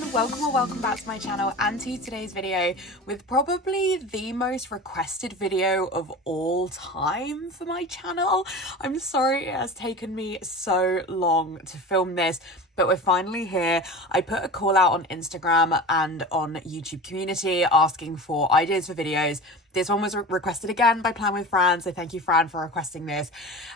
everyone, welcome or welcome back to my channel and to today's video with probably the most requested video of all time for my channel. I'm sorry it has taken me so long to film this, but we're finally here. I put a call out on Instagram and on YouTube community asking for ideas for videos. This one was requested again by Plan with Fran, so thank you Fran for requesting this.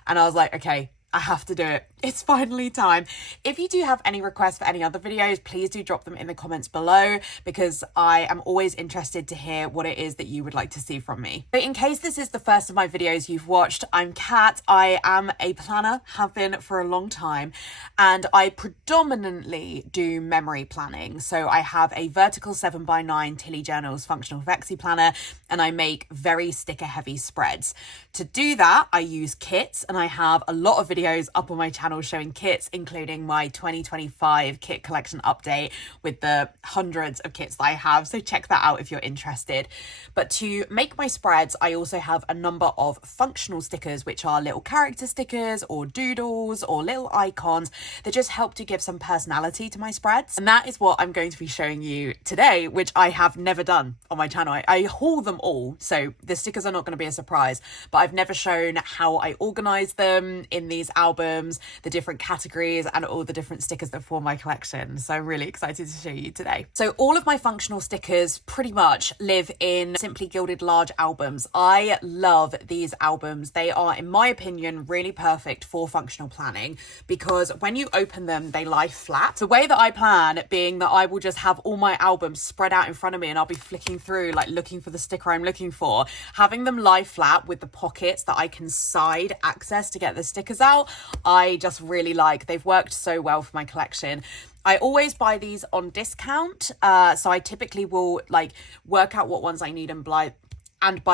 And I was like, okay, I have to do it. It's finally time. If you do have any requests for any other videos, please do drop them in the comments below because I am always interested to hear what it is that you would like to see from me. But in case this is the first of my videos you've watched, I'm Kat. I am a planner, have been for a long time, and I predominantly do memory planning. So I have a vertical 7x9 Tilly Journals functional flexi planner, and I make very sticker heavy spreads. To do that, I use kits, and I have a lot of videos up on my channel showing kits, including my 2025 kit collection update with the hundreds of kits that I have, so check that out if you're interested. But to make my spreads, I also have a number of functional stickers, which are little character stickers or doodles or little icons that just help to give some personality to my spreads. And that is what I'm going to be showing you today, which I have never done on my channel. I haul them all, so the stickers are not going to be a surprise, but I've never shown how I organize them in these albums, the different categories, and all the different stickers that form my collection. So I'm really excited to show you today. So all of my functional stickers pretty much live in Simply Gilded large albums. I love these albums. They are, in my opinion, really perfect for functional planning because when you open them, they lie flat. The way that I plan being that I will just have all my albums spread out in front of me and I'll be flicking through, like looking for the sticker I'm looking for. Having them lie flat with the pockets that I can side access to get the stickers out, I just really like. They've worked so well for my collection. I always buy these on discount, so I typically will like work out what ones I need and buy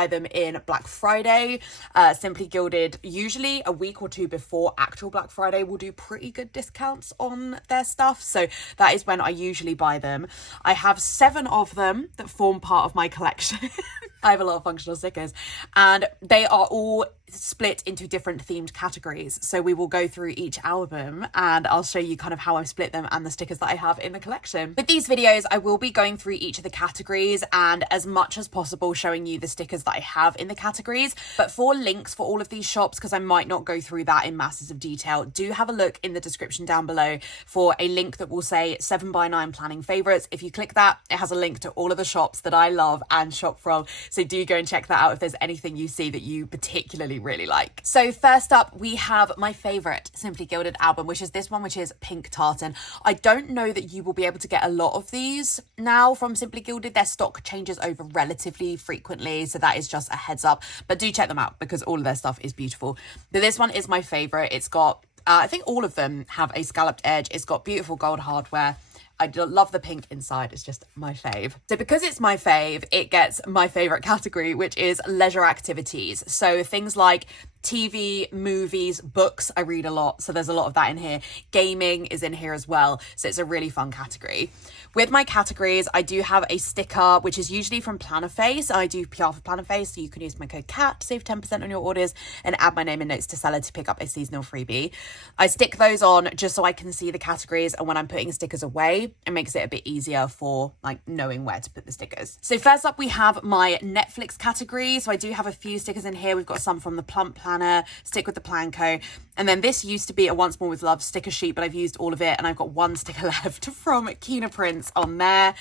them in Black Friday. Simply Gilded, usually a week or two before actual Black Friday, will do pretty good discounts on their stuff. So that is when I usually buy them. I have 7 of them that form part of my collection. I have a lot of functional stickers and they are all split into different themed categories. So we will go through each album and I'll show you kind of how I've split them and the stickers that I have in the collection. With these videos, I will be going through each of the categories and as much as possible showing you the stickers that I have in the categories. But for links for all of these shops, because I might not go through that in masses of detail, do have a look in the description down below for a link that will say 7x9 planning favorites. If you click that, it has a link to all of the shops that I love and shop from. So do go and check that out if there's anything you see that you particularly really like. So first up, we have my favorite Simply Gilded album, which is this one, which is Pink Tartan. I don't know that you will be able to get a lot of these now from Simply Gilded. Their stock changes over relatively frequently, so that is just a heads up, but do check them out because all of their stuff is beautiful. But this one is my favorite. It's got I think all of them have a scalloped edge. It's got beautiful gold hardware. I love the pink inside. It's just my fave. So because it's my fave, it gets my favorite category, which is leisure activities. So things like TV, movies, books. I read a lot, so there's a lot of that in here. Gaming is in here as well, so it's a really fun category. With my categories, I do have a sticker, which is usually from Plannerface. I do PR for Plannerface, so you can use my code CAT to save 10% on your orders and add my name and notes to seller to pick up a seasonal freebie. I stick those on just so I can see the categories, and when I'm putting stickers away, it makes it a bit easier for like knowing where to put the stickers. So first up, we have my Netflix category. So I do have a few stickers in here. We've got some from the Plump Planner, Stick with the Plan Co. And then this used to be a Once More with Love sticker sheet, but I've used all of it and I've got one sticker left from Kina Prince on there.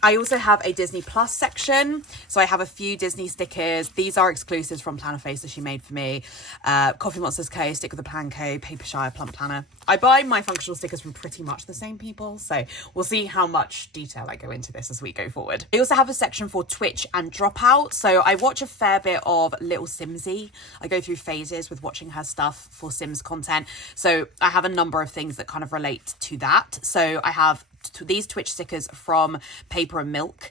I also have a Disney Plus section. So I have a few Disney stickers. These are exclusives from Plannerface that she made for me. Coffee Monsters Co, Stick with the Plan Co, Papershire, Plump Planner. I buy my functional stickers from pretty much the same people. So we'll see how much detail I go into this as we go forward. I also have a section for Twitch and Dropout. So I watch a fair bit of Little Simsy. I go through phases with watching her stuff for Sims content. So I have a number of things that kind of relate to that. So I have these Twitch stickers from Paper and Milk,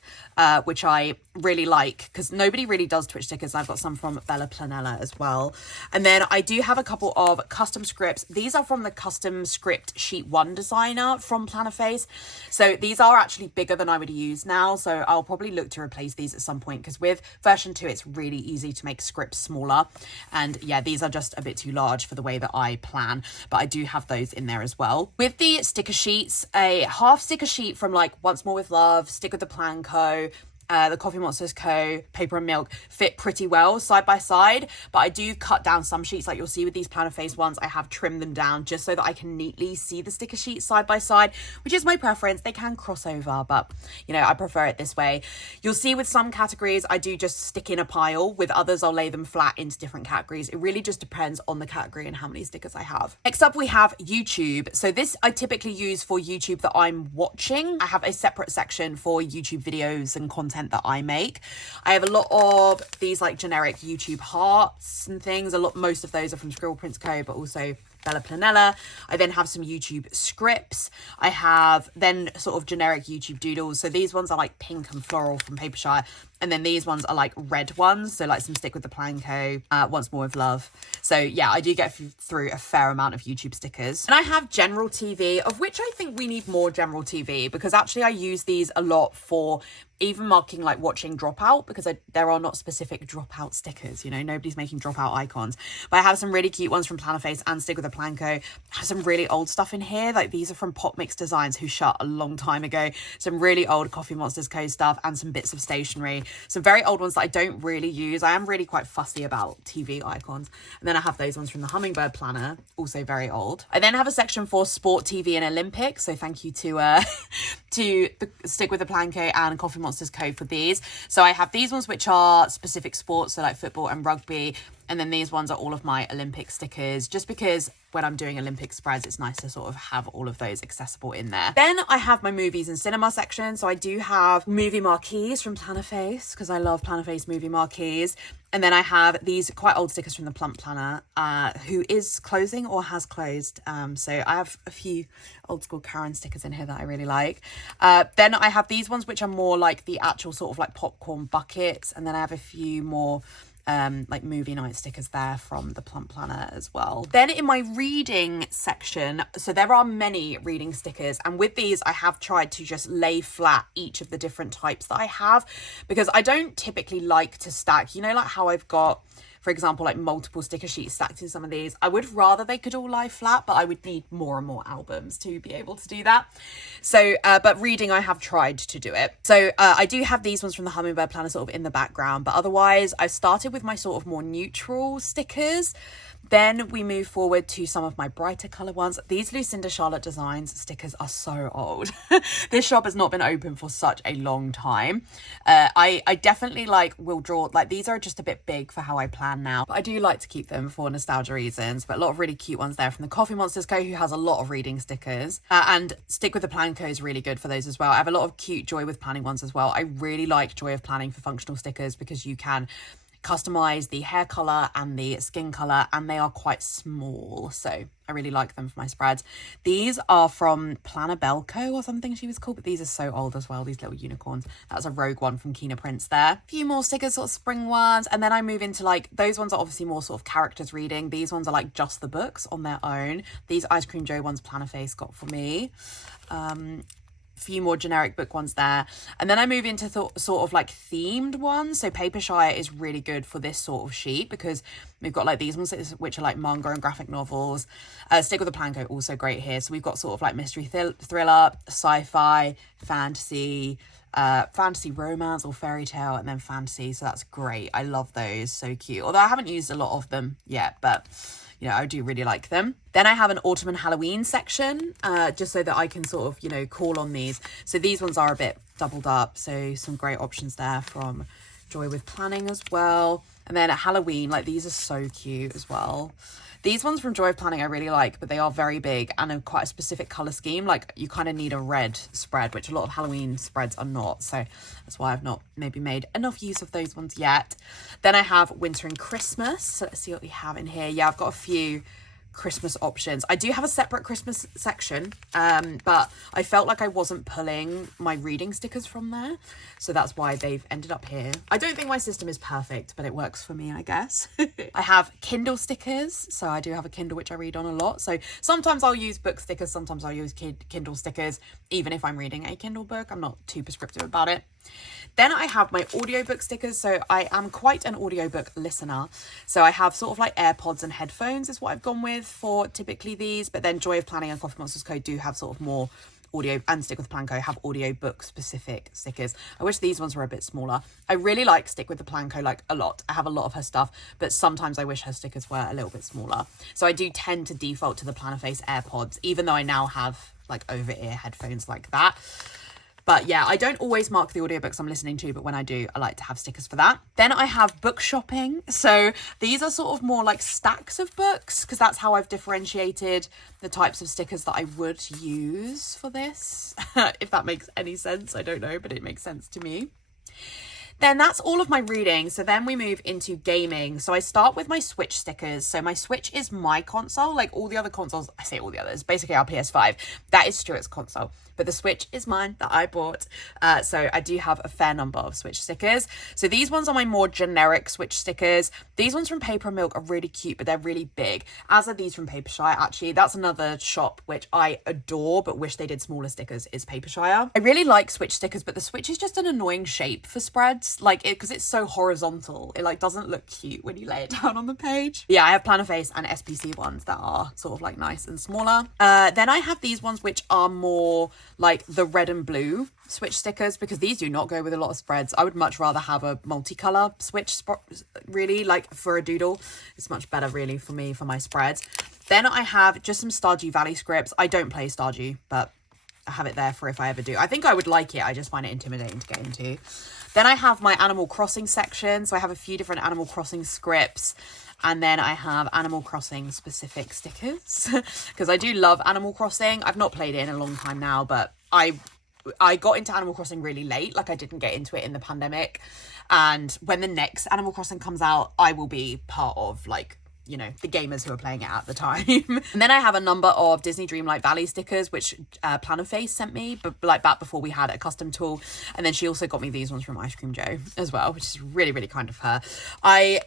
which I really like because nobody really does Twitch stickers. I've got some from Bella Planella as well. And then I do have a couple of custom scripts. These are from the custom script sheet 1 designer from Plannerface. So these are actually bigger than I would use now. So I'll probably look to replace these at some point because with version 2, it's really easy to make scripts smaller. And yeah, these are just a bit too large for the way that I plan, but I do have those in there as well. With the sticker sheets, a half sticker sheet from like Once More with Love, Stick with the Plan Co., the Coffee Monsters Co., Paper and Milk fit pretty well side by side, but I do cut down some sheets. Like you'll see with these planner face ones, I have trimmed them down just so that I can neatly see the sticker sheets side by side, which is my preference. They can cross over, but you know, I prefer it this way. You'll see with some categories, I do just stick in a pile. With others, I'll lay them flat into different categories. It really just depends on the category and how many stickers I have. Next up, we have YouTube. So this I typically use for YouTube that I'm watching. I have a separate section for YouTube videos and content that I make. I have a lot of these like generic YouTube hearts and things. Most of those are from Scribble Prints Co., but also Bella Planella. I then have some YouTube scripts. I have then sort of generic YouTube doodles. So these ones are like pink and floral from Papershire. And then these ones are like red ones. So like some Stick with the Plan Co., Once More with Love. So yeah, I do get through a fair amount of YouTube stickers. And I have general TV, of which I think we need more general TV, because actually I use these a lot for even marking like watching Dropout, because there are not specific Dropout stickers, you know, nobody's making Dropout icons. But I have some really cute ones from Plannerface and Stick with the Plan Co. I have some really old stuff in here, like these are from Pop Mix Designs, who shut a long time ago. Some really old Coffee Monsters Co. stuff and some bits of stationery. Some very old ones that I don't really use. I am really quite fussy about TV icons. And then I have those ones from the Hummingbird Planner, also very old. I then have a section for Sport TV and Olympics. So thank you to Stick with the Plan Co. and Coffee Monsters Co. for these. So I have these ones which are specific sports, so like football and rugby. And then these ones are all of my Olympic stickers, just because when I'm doing Olympic spreads, it's nice to sort of have all of those accessible in there. Then I have my movies and cinema section. So I do have movie marquees from Plannerface, because I love Plannerface movie marquees. And then I have these quite old stickers from the Plump Planner, who is closing or has closed. So I have a few old school Karen stickers in here that I really like. Then I have these ones, which are more like the actual sort of like popcorn buckets. And then I have a few more like movie night stickers there from the Plump Planner as well. Then in my reading section, so there are many reading stickers, and with these I have tried to just lay flat each of the different types that I have, because I don't typically like to stack, you know, like how I've got, for example, like multiple sticker sheets stacked in some of these. I would rather they could all lie flat, but I would need more and more albums to be able to do that. So, but reading, I have tried to do it. So I do have these ones from the Hummingbird Planner sort of in the background, but otherwise I've started with my sort of more neutral stickers. Then we move forward to some of my brighter colour ones. These Lucinda Charlotte Designs stickers are so old. This shop has not been open for such a long time. I definitely will draw, these are just a bit big for how I plan now, but I do like to keep them for nostalgia reasons. But a lot of really cute ones there from the Coffee Monsters Co., who has a lot of reading stickers. And Stick with the Plan Co. is really good for those as well. I have a lot of cute Joy with Planning ones as well. I really like Joy of Planning for functional stickers, because you can customize the hair color and the skin color, and they are quite small, so I really like them for my spreads. These are from Planner Belco or something she was called, but these are so old as well, these little unicorns. That's a Rogue one from Keena Prints there. A few more stickers, sort of spring ones, and then I move into those ones are obviously more sort of characters reading. These ones are like just the books on their own. These Ice Cream Joe ones Plannerface got for me. Few more generic book ones there, and then I move into sort of like themed ones. So Papershire is really good for this sort of sheet, because we've got these ones which are like manga and graphic novels. Stick with the Plan Co. also great here. So we've got sort of like mystery thriller, sci-fi, fantasy, fantasy romance or fairy tale, and then fantasy. So that's great. I love those, so cute. Although I haven't used a lot of them yet, but you know, I do really like them. Then I have an autumn and Halloween section, just so that I can sort of, you know, call on these. So these ones are a bit doubled up. So some great options there from Joy with Planning as well. And then at Halloween, these are so cute as well. These ones from Joy of Planning I really like, but they are very big and are quite a specific colour scheme. You kind of need a red spread, which a lot of Halloween spreads are not. So that's why I've not maybe made enough use of those ones yet. Then I have Winter and Christmas. So let's see what we have in here. Yeah, I've got a few Christmas options. I do have a separate Christmas section, but I felt like I wasn't pulling my reading stickers from there, so that's why they've ended up here. I don't think my system is perfect, but it works for me, I guess. I have Kindle stickers, so I do have a Kindle which I read on a lot, so sometimes I'll use book stickers, sometimes I'll use Kindle stickers. Even if I'm reading a Kindle book, I'm not too prescriptive about it. Then I have my audiobook stickers. So I am quite an audiobook listener. So I have sort of like AirPods and headphones is what I've gone with for typically these. But then Joy of Planning and Coffee Monsters Co. do have sort of more audio, and Stick with the Planko have audiobook specific stickers. I wish these ones were a bit smaller. I really like Stick with the Planko like a lot. I have a lot of her stuff, but sometimes I wish her stickers were a little bit smaller. So I do tend to default to the Plannerface AirPods, even though I now have like over-ear headphones like that. But yeah, I don't always mark the audiobooks I'm listening to, but when I do, I like to have stickers for that. Then I have book shopping. So these are sort of more like stacks of books, because that's how I've differentiated the types of stickers that I would use for this. If that makes any sense, I don't know, but it makes sense to me. Then that's all of my reading. So then we move into gaming. So I start with my Switch stickers. So my Switch is my console. Like all the other consoles, I say all the others, basically our PS5. That is Stuart's console. But the Switch is mine that I bought. So I do have a fair number of Switch stickers. So these ones are my more generic Switch stickers. These ones from Paper and Milk are really cute, but they're really big. As are these from Papershire, actually. That's another shop which I adore, but wish they did smaller stickers, is Papershire. I really like Switch stickers, but the Switch is just an annoying shape for spreads. Like, because it's so horizontal. It like doesn't look cute when you lay it down on the page. Yeah, I have Plannerface and SPC ones that are sort of like nice and smaller. Then I have these ones which are more like the red and blue Switch stickers, because these do not go with a lot of spreads. I would much rather have a multicolor Switch really, like for a doodle. It's much better really for me for my spreads. Then I have just some Stardew Valley scripts. I don't play Stardew, but I have it there for if I ever do. I think I would like it. I just find it intimidating to get into. Then I have my Animal Crossing section. So I have a few different Animal Crossing scripts. And then I have Animal Crossing specific stickers because I do love Animal Crossing. I've not played it in a long time now, but I got into Animal Crossing really late. Like I didn't get into it in the pandemic. And when the next Animal Crossing comes out, I will be part of like, you know, the gamers who are playing it at the time. And then I have a number of Disney Dreamlight Valley stickers, which Plannerface sent me, but like back before we had a custom tool. And then she also got me these ones from Ice Cream Joe as well, which is really, really kind of her. I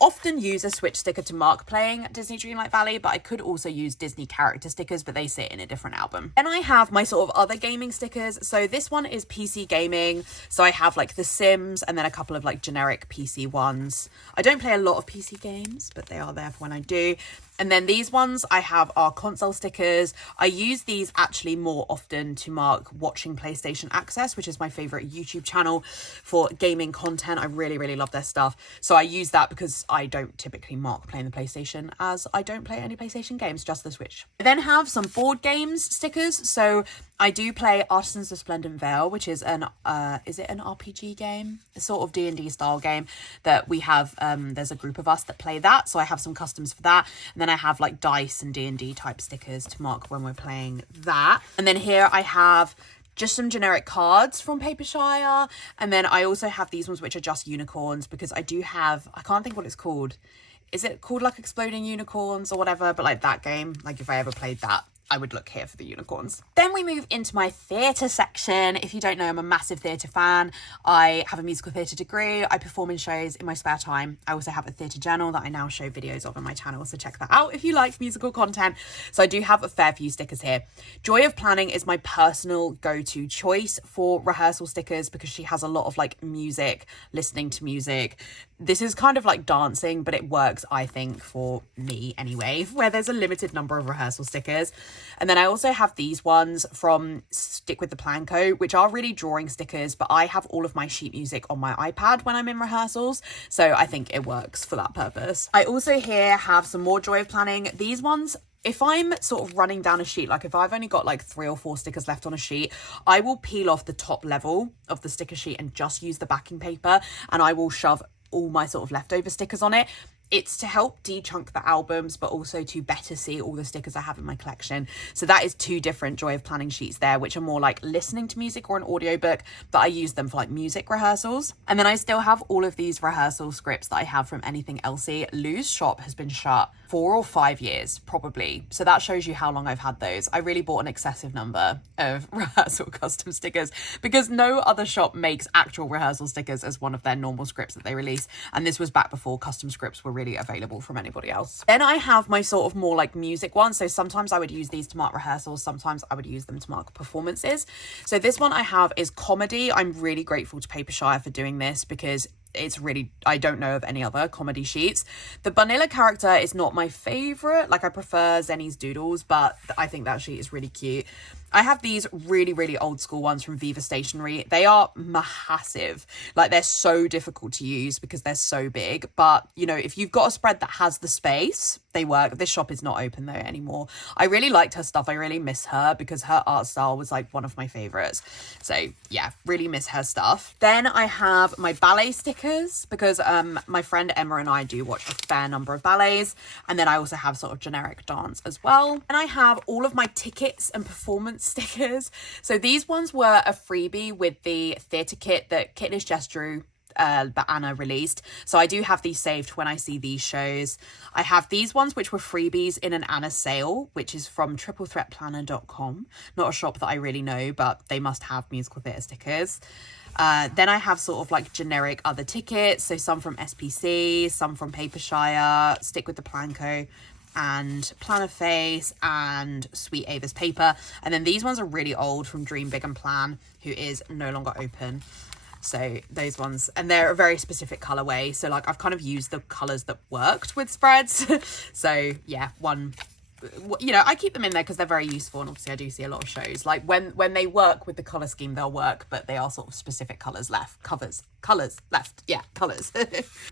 often use a Switch sticker to mark playing Disney Dreamlight Valley, but I could also use Disney character stickers, but they sit in a different album. Then I have my sort of other gaming stickers. So this one is PC gaming. So I have like The Sims and then a couple of like generic PC ones. I don't play a lot of PC games, but they are there for when I do. And then these ones I have are console stickers. I use these actually more often to mark watching PlayStation Access, which is my favorite YouTube channel for gaming content. I really, really love their stuff. So I use that because I don't typically mark playing the PlayStation, as I don't play any PlayStation games, just the Switch. I then have some board games stickers. So I do play Artisans of Splendent Vale, which is is it an RPG game? A sort of D&D style game that we have. There's a group of us that play that. So I have some customs for that. And then I have like dice and D&D type stickers to mark when we're playing that. And then here I have just some generic cards from Papershire. And then I also have these ones which are just unicorns, because I do have, I can't think what it's called. Is it called like Exploding Unicorns or whatever? But like that game, like if I ever played that, I would look here for the unicorns. Then we move into my theatre section. If you don't know, I'm a massive theatre fan. I have a musical theatre degree. I perform in shows in my spare time. I also have a theatre journal that I now show videos of on my channel, so check that out if you like musical content. So I do have a fair few stickers here. Joy of Planning is my personal go-to choice for rehearsal stickers, because she has a lot of like music, listening to music. This is kind of like dancing, but it works, I think, for me anyway, where there's a limited number of rehearsal stickers. And then I also have these ones from Stick with the Planko, which are really drawing stickers, but I have all of my sheet music on my iPad when I'm in rehearsals, so I think it works for that purpose. I also here have some more Joy of Planning. These ones, if I'm sort of running down a sheet, like if I've only got like 3 or 4 stickers left on a sheet, I will peel off the top level of the sticker sheet and just use the backing paper, and I will shove all my sort of leftover stickers on it. It's to help de-chunk the albums, but also to better see all the stickers I have in my collection. So that is 2 different Joy of Planning sheets there, which are more like listening to music or an audiobook, but I use them for like music rehearsals. And then I still have all of these rehearsal scripts that I have from Anything Elsie. Lou's shop has been shut 4 or 5 years, probably. So that shows you how long I've had those. I really bought an excessive number of rehearsal custom stickers, because no other shop makes actual rehearsal stickers as one of their normal scripts that they release. And this was back before custom scripts were really available from anybody else. Then I have my sort of more like music ones. So sometimes I would use these to mark rehearsals. Sometimes I would use them to mark performances. So this one I have is comedy. I'm really grateful to Papershire for doing this, because it's really, I don't know of any other comedy sheets. The Bunilla character is not my favorite. Like I prefer Zenny's Doodles, but I think that sheet is really cute. I have these really, really old school ones from Viva Stationery. They are massive. Like, they're so difficult to use because they're so big. But, you know, if you've got a spread that has the space, they work. This shop is not open though anymore. I really liked her stuff. I really miss her because her art style was like one of my favorites. So yeah, really miss her stuff. Then I have my ballet stickers because my friend Emma and I do watch a fair number of ballets. And then I also have sort of generic dance as well. And I have all of my tickets and performance stickers. So these ones were a freebie with the theatre kit that Kitnish Jess drew that Anna released. So I do have these saved when I see these shows. I have these ones which were freebies in an Anna sale, which is from triplethreatplanner.com. Not a shop that I really know, but they must have musical theatre stickers. Then I have sort of like generic other tickets. So some from SPC, some from Papershire, Stick with the Planco, and Planner Face and Sweet Ava's Paper. And then these ones are really old from Dream Big and Plan, who is no longer open. So those ones, and they're a very specific colorway. So like I've kind of used the colors that worked with spreads. So yeah, you know, I keep them in there because they're very useful, and obviously I do see a lot of shows. Like when they work with the color scheme, they'll work, but they are sort of specific colors left. Colors left. Yeah, colors.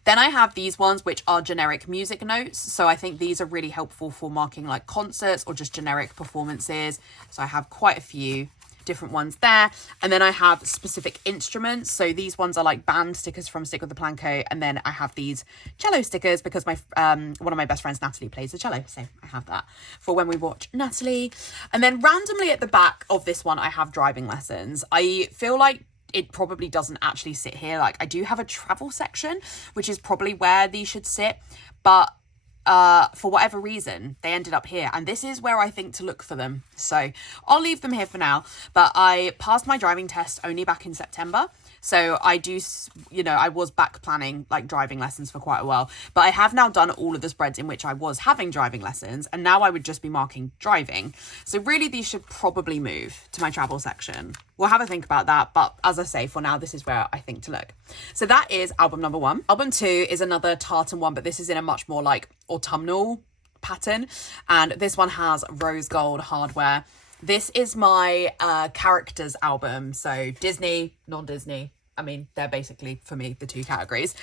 Then I have these ones which are generic music notes. So I think these are really helpful for marking like concerts or just generic performances. So I have quite a few different ones there. And then I have specific instruments. So these ones are like band stickers from Stick with the Planco. And then I have these cello stickers because my one of my best friends, Natalie, plays the cello. So I have that for when we watch Natalie. And then randomly at the back of this one, I have driving lessons. I feel like it probably doesn't actually sit here. Like I do have a travel section, which is probably where these should sit. But for whatever reason, they ended up here. And this is where I think to look for them. So I'll leave them here for now. But I passed my driving test only back in September. So I do, you know, I was back planning like driving lessons for quite a while. But I have now done all of the spreads in which I was having driving lessons. And now I would just be marking driving. So really, these should probably move to my travel section. We'll have a think about that. But as I say, for now, this is where I think to look. So that is album number 1. Album 2 is another tartan one, but this is in a much more like autumnal pattern. And this one has rose gold hardware. This is my characters album. So Disney, non-Disney. I mean, they're basically, for me, the two categories.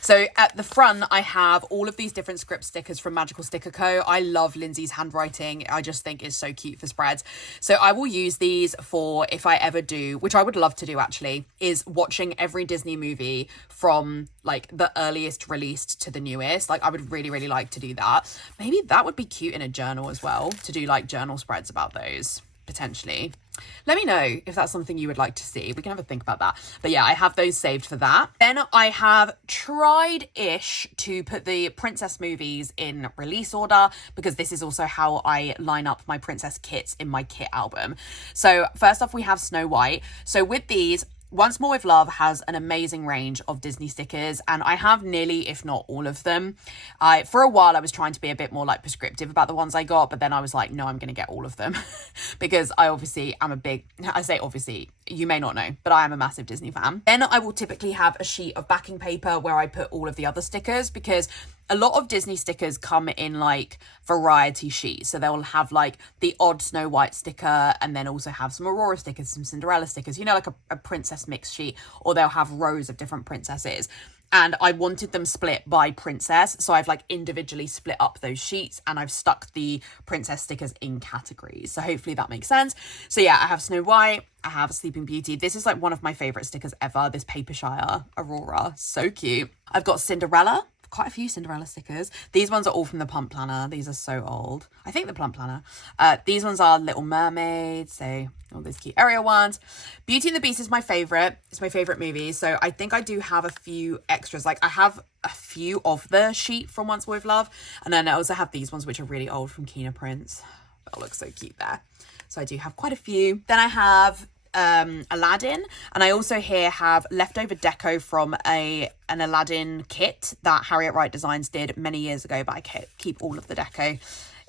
So at the front, I have all of these different script stickers from Magical Sticker Co. I love Lindsay's handwriting. I just think it's so cute for spreads. So I will use these for if I ever do, which I would love to do actually, is watching every Disney movie from like the earliest released to the newest. Like I would really, really like to do that. Maybe that would be cute in a journal as well, to do like journal spreads about those, potentially. Let me know if that's something you would like to see. We can have a think about that. But yeah, I have those saved for that. Then I have tried-ish to put the princess movies in release order because this is also how I line up my princess kits in my kit album. So first off, we have Snow White. So with these, Once More With Love has an amazing range of Disney stickers, and I have nearly, if not all of them. For a while, I was trying to be a bit more like prescriptive about the ones I got, but then I was like, no, I'm going to get all of them because I obviously am I say obviously, you may not know, but I am a massive Disney fan. Then I will typically have a sheet of backing paper where I put all of the other stickers because a lot of Disney stickers come in like variety sheets. So they'll have like the odd Snow White sticker and then also have some Aurora stickers, some Cinderella stickers, you know, like a princess mix sheet, or they'll have rows of different princesses. And I wanted them split by princess. So I've like individually split up those sheets and I've stuck the princess stickers in categories. So hopefully that makes sense. So yeah, I have Snow White, I have Sleeping Beauty. This is like one of my favorite stickers ever, this Papershire Aurora. So cute. I've got Cinderella. Quite a few Cinderella stickers. These ones are all from the Plump Planner. These are so old. I think the Plump Planner. These ones are Little Mermaid. So all these cute Ariel ones. Beauty and the Beast is my favorite. It's my favorite movie. So I think I do have a few extras. Like I have a few of the sheet from Once More With Love. And then I also have these ones, which are really old from Kina Prince. That looks so cute there. So I do have quite a few. Then I have Aladdin, and I also here have leftover deco from an Aladdin kit that Harriet Wright Designs did many years ago, but I keep all of the deco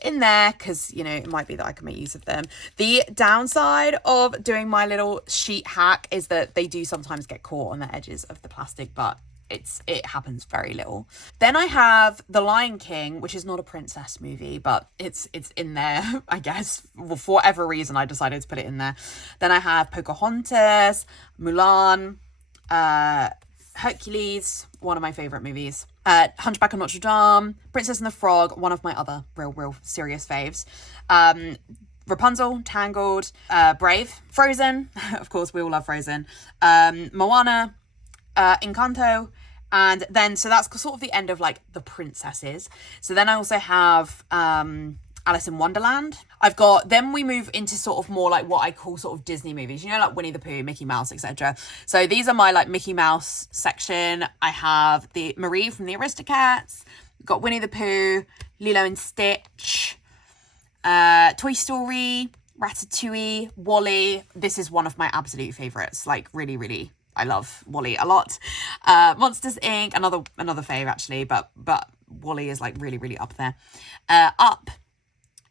in there because, you know, it might be that I can make use of them. The downside of doing my little sheet hack is that they do sometimes get caught on the edges of the plastic, but it happens very little. Then I have The Lion King, which is not a princess movie, but it's in there, I guess. Well, for whatever reason, I decided to put it in there. Then I have Pocahontas, Mulan, Hercules, one of my favorite movies. Hunchback of Notre Dame, Princess and the Frog, one of my other real serious faves. Rapunzel, Tangled, Brave, Frozen, of course we all love Frozen, Moana, Encanto, and then, so that's sort of the end of like the princesses. So then I also have Alice in Wonderland. Then we move into sort of more like what I call sort of Disney movies, you know, like Winnie the Pooh, Mickey Mouse, etc. So these are my like Mickey Mouse section. I have the Marie from the Aristocats, got Winnie the Pooh, Lilo and Stitch, Toy Story, Ratatouille, WALL-E. This is one of my absolute favorites, like really I love WALL-E a lot. Monsters Inc., another fave actually, but WALL-E is like really up there. Up.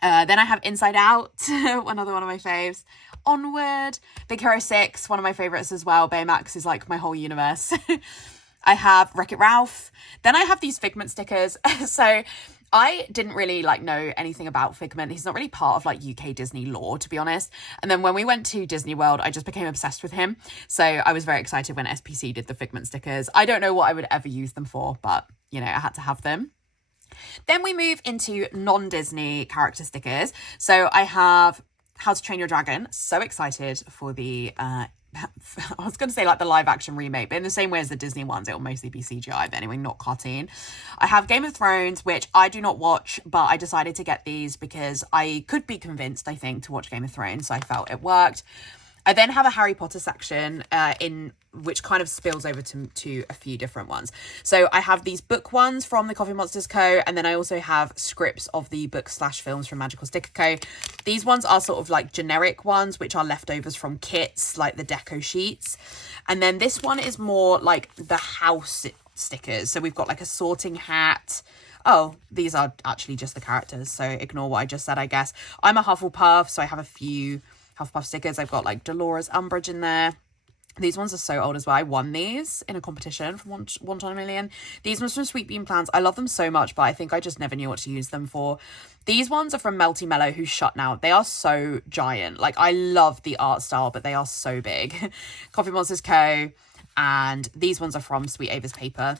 Then I have Inside Out, another one of my faves. Onward, Big Hero 6, one of my favorites as well. Baymax is like my whole universe. I have Wreck-It Ralph. Then I have these Figment stickers. So I didn't really like know anything about Figment. He's not really part of like UK Disney lore, to be honest. And then when we went to Disney World, I just became obsessed with him. So I was very excited when SPC did the Figment stickers. I don't know what I would ever use them for, but you know, I had to have them. Then we move into non-Disney character stickers. So I have How to Train Your Dragon. So excited for the I was going to say like the live action remake, but in the same way as the Disney ones, it will mostly be CGI, but anyway, not cartoon. I have Game of Thrones, which I do not watch, but I decided to get these because I could be convinced, I think, to watch Game of Thrones, so I felt it worked. I then have a Harry Potter section in which kind of spills over to a few different ones. So I have these book ones from the Coffee Monsters Co. And then I also have scripts of the book/films from Magical Sticker Co. These ones are sort of like generic ones, which are leftovers from kits, like the deco sheets. And then this one is more like the house stickers. So we've got like a sorting hat. Oh, these are actually just the characters, so ignore what I just said, I guess. I'm a Hufflepuff, so I have a few Hufflepuff stickers. I've got like Dolores Umbridge in there. These ones are so old as well. I won these in a competition from One Time a Million. These ones from Sweet Bean Plans. I love them so much, but I think I just never knew what to use them for. These ones are from Melty Mellow, who's shut now. They are so giant. Like, I love the art style, but they are so big. Coffee Monsters Co. And these ones are from Sweet Ava's Paper.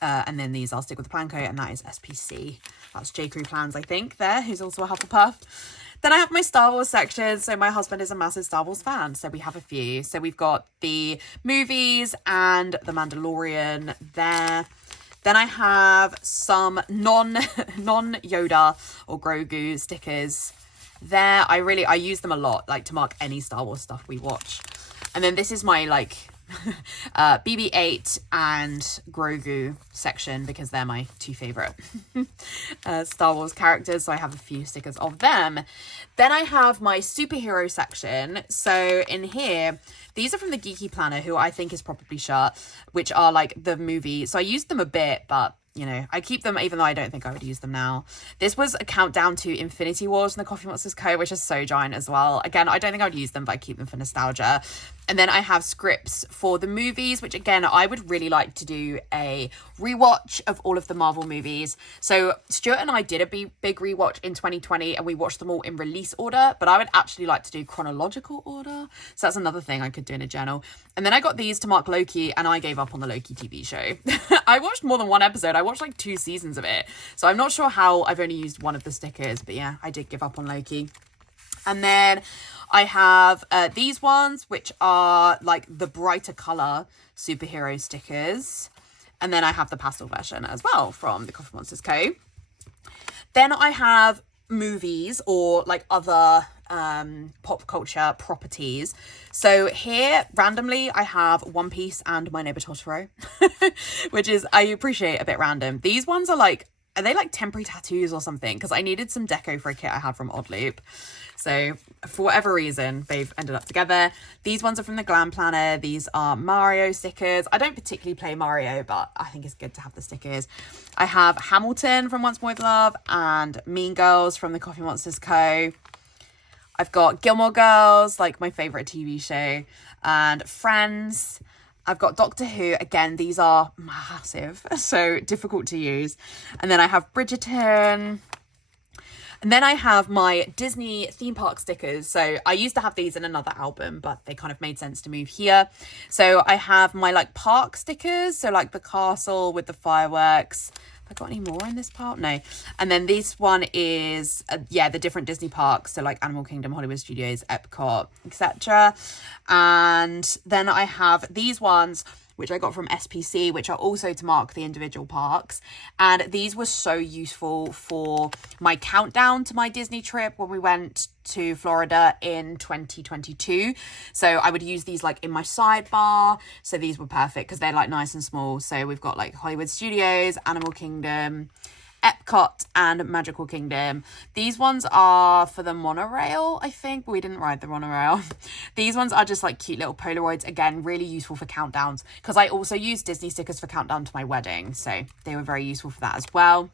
And then these I'll stick with the Plan Co. And that is SPC. That's J. Crew Plans, I think, there, who's also a Hufflepuff. Then I have my Star Wars section. So my husband is a massive Star Wars fan. So we have a few. So we've got the movies and The Mandalorian there. Then I have some non-Yoda or Grogu stickers there. I use them a lot, like to mark any Star Wars stuff we watch. And then this is my like BB-8 and Grogu section because they're my two favorite Star Wars characters, so I have a few stickers of them. Then I have my superhero section. So in here, these are from the Geeky Planner, who I think is probably shut, which are like the movie. So I used them a bit, but you know, I keep them even though I don't think I would use them now. This was a countdown to Infinity Wars from the Coffee Monsters Co., which is so giant as well. Again, I don't think I would use them, but I keep them for nostalgia. And then I have scripts for the movies, which again, I would really like to do a rewatch of all of the Marvel movies. So Stuart and I did a big rewatch in 2020 and we watched them all in release order, but I would actually like to do chronological order. So that's another thing I could do in a journal. And then I got these to mark Loki and I gave up on the Loki TV show. I watched more than one episode. I watched like 2 seasons of it. So I'm not sure how I've only used one of the stickers, but yeah, I did give up on Loki. And then I have these ones, which are like the brighter colour superhero stickers. And then I have the pastel version as well from the Coffee Monsters Co. Then I have movies or like other pop culture properties. So here, randomly, I have One Piece and My Neighbor Totoro, which is, I appreciate, a bit random. These ones are like, are they like temporary tattoos or something? Because I needed some deco for a kit I had from Oddloop. So for whatever reason, they've ended up together. These ones are from the Glam Planner. These are Mario stickers. I don't particularly play Mario, but I think it's good to have the stickers. I have Hamilton from Once More With Love and Mean Girls from the Coffee Monsters Co. I've got Gilmore Girls, like my favourite TV show, and Friends. I've got Doctor Who. Again, these are massive, so difficult to use. And then I have Bridgerton. And then I have my Disney theme park stickers. So I used to have these in another album, but they kind of made sense to move here. So I have my like park stickers. So like the castle with the fireworks. Have I got any more in this part? No. And then this one is, the different Disney parks. So like Animal Kingdom, Hollywood Studios, Epcot, etc. And then I have these ones, which I got from SPC, which are also to mark the individual parks. And these were so useful for my countdown to my Disney trip when we went to Florida in 2022. So I would use these like in my sidebar. So these were perfect because they're like nice and small. So we've got like Hollywood Studios, Animal Kingdom, Epcot and Magical Kingdom. These ones are for the monorail, I think, but we didn't ride the monorail. These ones are just like cute little Polaroids. Again, really useful for countdowns because I also use Disney stickers for countdown to my wedding. So they were very useful for that as well.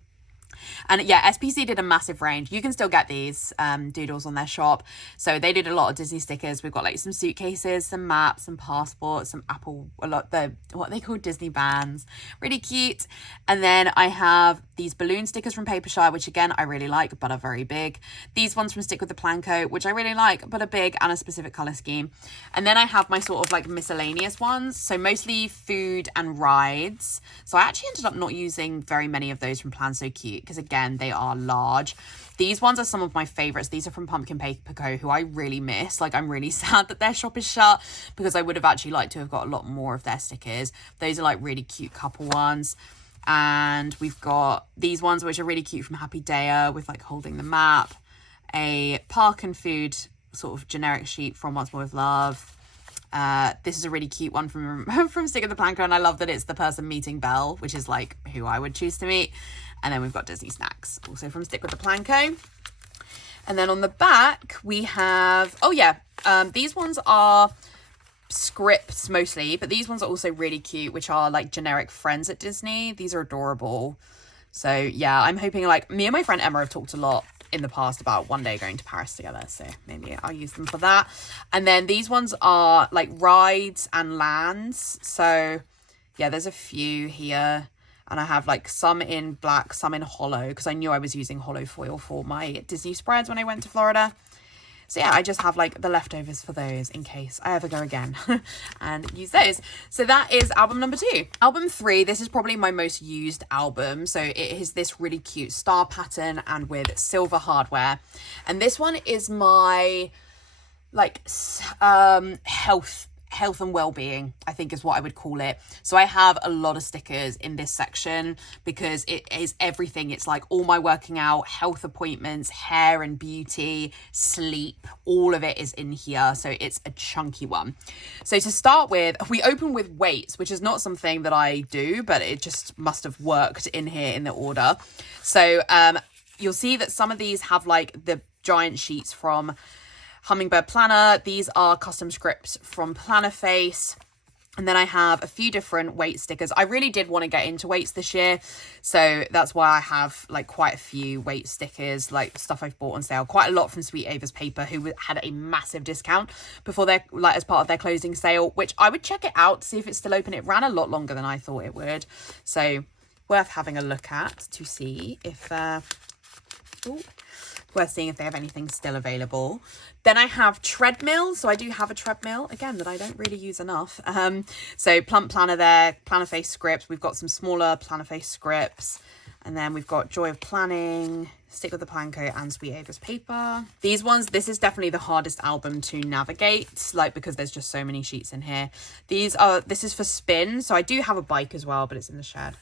And yeah, SPC did a massive range. You can still get these doodles on their shop. So they did a lot of Disney stickers. We've got like some suitcases, some maps, some passports, some what they call Disney bands. Really cute. And then I have these balloon stickers from Papershire, which again, I really like, but are very big. These ones from Stick with the Planco, which I really like, but are big and a specific color scheme. And then I have my sort of like miscellaneous ones. So mostly food and rides. So I actually ended up not using very many of those from Plan So Cute, because again, they are large. These ones are some of my favorites. These are from Pumpkin Paper Co, who I really miss. Like, I'm really sad that their shop is shut because I would have actually liked to have got a lot more of their stickers. Those are like really cute couple ones. And we've got these ones which are really cute from Happy Daya with like holding the map, a park and food sort of generic sheet from Once More With Love. This is a really cute one from Stick of the Planker, and I love that it's the person meeting Belle, which is like who I would choose to meet. And then we've got Disney Snacks, also from Stick with the Planko. And then on the back we have, these ones are scripts mostly, but these ones are also really cute, which are like generic friends at Disney. These are adorable. So yeah, I'm hoping, like, me and my friend Emma have talked a lot in the past about one day going to Paris together, so maybe I'll use them for that. And then these ones are like rides and lands. So yeah, there's a few here, and I have like some in black, some in hollow, because I knew I was using hollow foil for my Disney spreads when I went to Florida. So yeah, I just have like the leftovers for those in case I ever go again and use those. So that is album number 2. Album 3, this is probably my most used album. So it is this really cute star pattern and with silver hardware. And this one is my like health and well-being, I think is what I would call it. So I have a lot of stickers in this section because it is everything. It's like all my working out, health appointments, hair and beauty, sleep, all of it is in here. So it's a chunky one. So to start with, we open with weights, which is not something that I do, but it just must have worked in here in the order. So you'll see that some of these have like the giant sheets from Hummingbird Planner. These are custom scripts from Plannerface. And then I have a few different weight stickers. I really did want to get into weights this year, so that's why I have like quite a few weight stickers, like stuff I've bought on sale. Quite a lot from Sweet Ava's Paper, who had a massive discount before their, like, as part of their closing sale, which I would check it out to see if it's still open. It ran a lot longer than I thought it would, so worth having a look at to see if worth seeing if they have anything still available. Then I have treadmill. So I do have a treadmill, again, that I don't really use enough. So Plump Planner there, Plannerface scripts. We've got some smaller Plannerface scripts. And then we've got Joy of Planning, Stick with the Planco, and Sweet Ava's Paper. These ones, this is definitely the hardest album to navigate, like, because there's just so many sheets in here. This is for spin. So I do have a bike as well, but it's in the shed.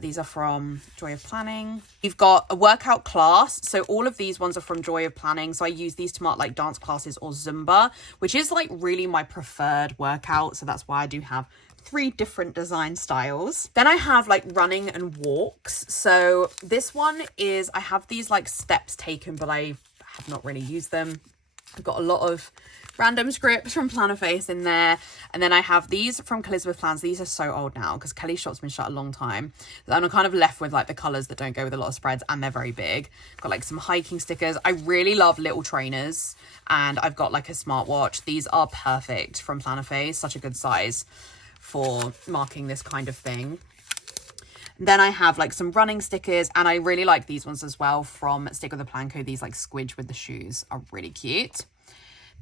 These are from Joy of Planning. You've got a workout class. So all of these ones are from Joy of Planning. So I use these to mark like dance classes or Zumba, which is like really my preferred workout. So that's why I do have 3 different design styles. Then I have like running and walks. So this one is, I have these like steps taken, but I have not really used them. I've got a lot of random scripts from Plannerface in there. And then I have these from Elizabeth Plans. These are so old now because Kelly's shop's been shut a long time. And I'm kind of left with like the colours that don't go with a lot of spreads, and they're very big. Got like some hiking stickers. I really love little trainers, and I've got like a smartwatch. These are perfect from Plannerface, such a good size. for marking this kind of thing. Then I have like some running stickers, and I really like these ones as well from Stick with the Plan Co. These like squidge with the shoes are really cute.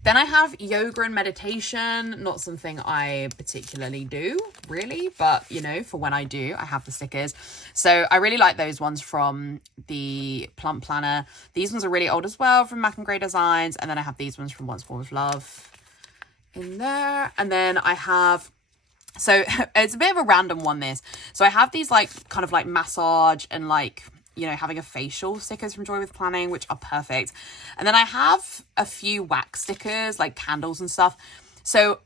Then I have yoga and meditation, not something I particularly do really, but you know, for when I do, I have the stickers. So I really like those ones from the Plump Planner. These ones are really old as well from Mac and Gray Designs. And then I have these ones from Once More with Love in there. And then I have, so it's a bit of a random one, this. So I have these like kind of like massage and like, you know, having a facial stickers from Joy with Planning, which are perfect. And then I have a few wax stickers, like candles and stuff. So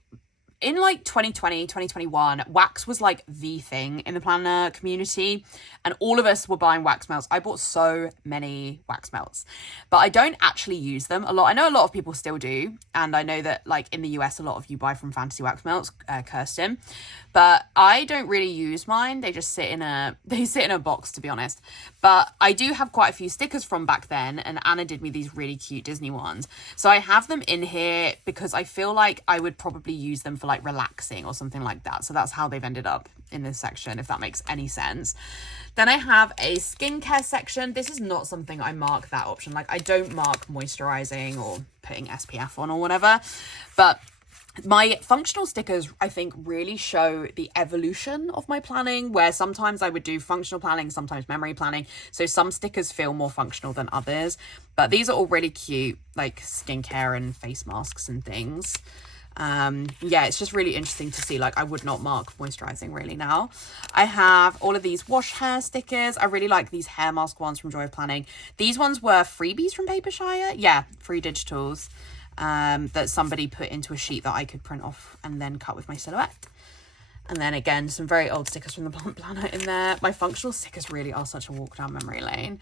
in like 2020, 2021, wax was like the thing in the planner community, and all of us were buying wax melts. I bought so many wax melts, but I don't actually use them a lot. I know a lot of people still do, and I know that like in the US, a lot of you buy from Fantasy Wax Melts, Kirsten, but I don't really use mine. They just sit in a box, to be honest. But I do have quite a few stickers from back then, and Anna did me these really cute Disney ones. So I have them in here because I feel like I would probably use them for like relaxing or something like that. So that's how they've ended up in this section, if that makes any sense. Then I have a skincare section. This is not something I mark, that option. Like I don't mark moisturizing or putting SPF on or whatever, but my functional stickers, I think, really show the evolution of my planning, where sometimes I would do functional planning, sometimes memory planning. So some stickers feel more functional than others, but these are all really cute, like skincare and face masks and things. Yeah, it's just really interesting to see. Like I would not mark moisturizing really now. I have all of these wash hair stickers. I really like these hair mask ones from Joy of Planning. These ones were freebies from Papershire. Yeah, free digitals that somebody put into a sheet that I could print off and then cut with my silhouette. And then again, some very old stickers from the Plump Planner in there. My functional stickers really are such a walk down memory lane.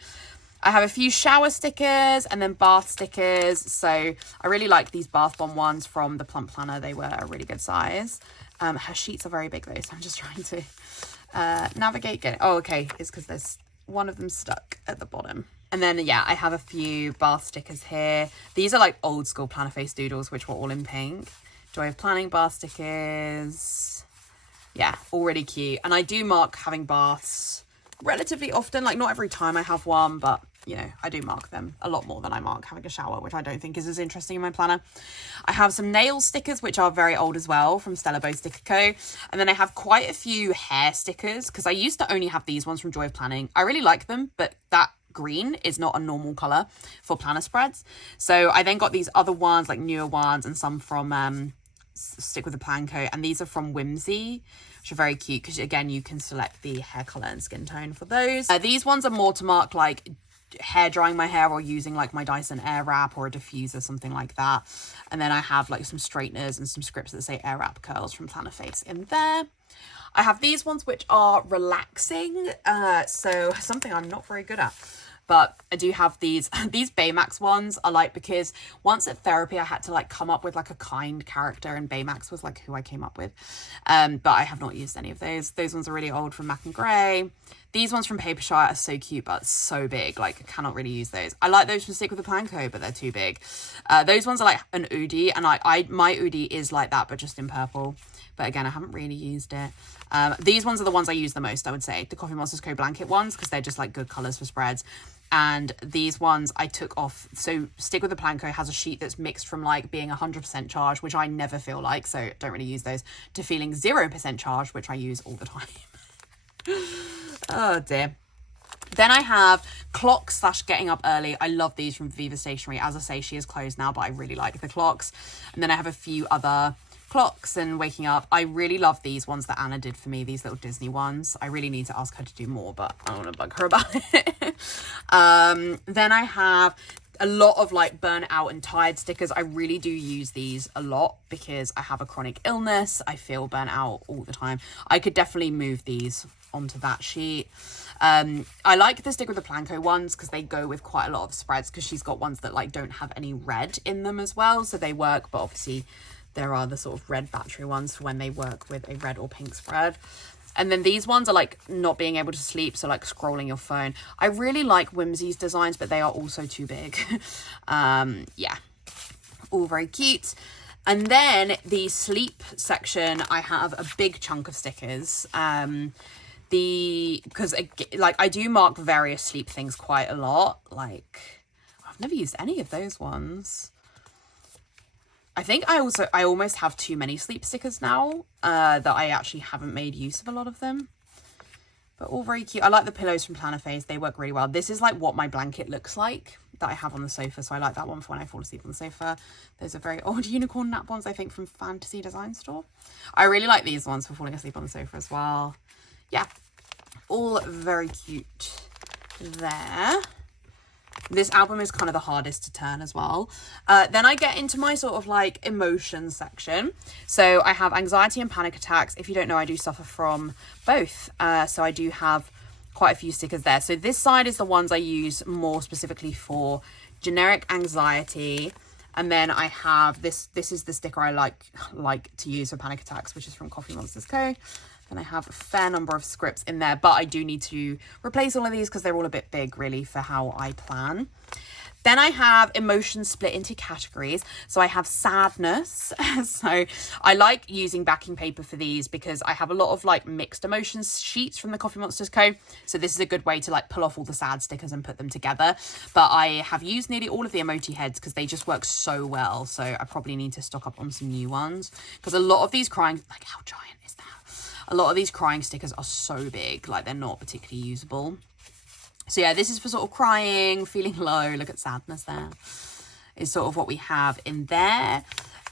I have a few shower stickers and then bath stickers. So I really like these bath bomb ones from the Plump Planner. They were a really good size. Her sheets are very big though, so I'm just trying to navigate. Oh, okay. It's because there's one of them stuck at the bottom. And then, yeah, I have a few bath stickers here. These are like old school planner face doodles, which were all in pink. Joy of Planning bath stickers. Yeah, all really cute. And I do mark having baths relatively often. Like not every time I have one, but you know, I do mark them a lot more than I mark having a shower, which I don't think is as interesting in my planner. I have some nail stickers, which are very old as well, from Stella Bow Sticker Co. And then I have quite a few hair stickers, because I used to only have these ones from Joy of Planning. I really like them, but that green is not a normal color for planner spreads. So I then got these other ones, like newer ones, and some from Stick with the Plan Co. And these are from Whimsy, which are very cute, because again, you can select the hair color and skin tone for those. These ones are more to mark like hair drying my hair or using like my Dyson Airwrap or a diffuser, something like that. And then I have like some straighteners and some scripts that say Airwrap curls from Planner Face in there. I have these ones which are relaxing, so something I'm not very good at. But I do have these Baymax ones I like, because once at therapy I had to like come up with like a kind character, and Baymax was like who I came up with. But I have not used any of those. Those ones are really old from Mac and Gray. These ones from Papershire are so cute, but so big. Like I cannot really use those. I like those from Stick with the Plan Co, but they're too big. Those ones are like an Oodie, and my Oodie is like that, but just in purple. But again, I haven't really used it. These ones are the ones I use the most, I would say. The Coffee Monsters Co blanket ones, because they're just like good colours for spreads. And these ones I took off. So Stick with the Plan Co has a sheet that's mixed from like being 100% charged, which I never feel like, so don't really use those, to feeling 0% charged, which I use all the time. Oh dear. Then I have clocks / getting up early. I love these from Viva Stationery. As I say, she is closed now, but I really like the clocks. And then I have a few other clocks and waking up. I really love these ones that Anna did for me, these little Disney ones. I really need to ask her to do more, but I don't want to bug her about it. Then I have a lot of like burnt out and tired stickers. I really do use these a lot because I have a chronic illness. I feel burnt out all the time. I could definitely move these onto that sheet. I like the Stick with the Plan Co ones because they go with quite a lot of spreads, because she's got ones that like don't have any red in them as well, so they work. But obviously there are the sort of red battery ones for when they work with a red or pink spread. And then these ones are like not being able to sleep, so like scrolling your phone. I really like Whimsy's designs, but they are also too big. Yeah, all very cute. And then the sleep section, I have a big chunk of stickers. Because like I do mark various sleep things quite a lot. Like I've never used any of those ones. I think I almost have too many sleep stickers now, that I actually haven't made use of a lot of them. But all very cute. I like the pillows from Planner Phase. They work really well. This is like what my blanket looks like that I have on the sofa. So I like that one for when I fall asleep on the sofa. Those are very old unicorn nap ones, I think, from Fantasy Design Store. I really like these ones for falling asleep on the sofa as well. Yeah, all very cute there. This album is kind of the hardest to turn as well. Then I get into my sort of like emotions section. So I have anxiety and panic attacks. If you don't know, I do suffer from both. So I do have quite a few stickers there. So this side is the ones I use more specifically for generic anxiety. And then I have this is the sticker I like to use for panic attacks, which is from Coffee Monsters Co. And I have a fair number of scripts in there, but I do need to replace all of these because they're all a bit big really for how I plan. Then I have emotions split into categories. So I have sadness. So I like using backing paper for these because I have a lot of like mixed emotions sheets from the Coffee Monsters Co. So this is a good way to like pull off all the sad stickers and put them together. But I have used nearly all of the emoji heads because they just work so well. So I probably need to stock up on some new ones because a lot of these crying, like how giant is that? A lot of these crying stickers are so big, like they're not particularly usable. So yeah, this is for sort of crying, feeling low. Look at sadness there. Is sort of what we have in there.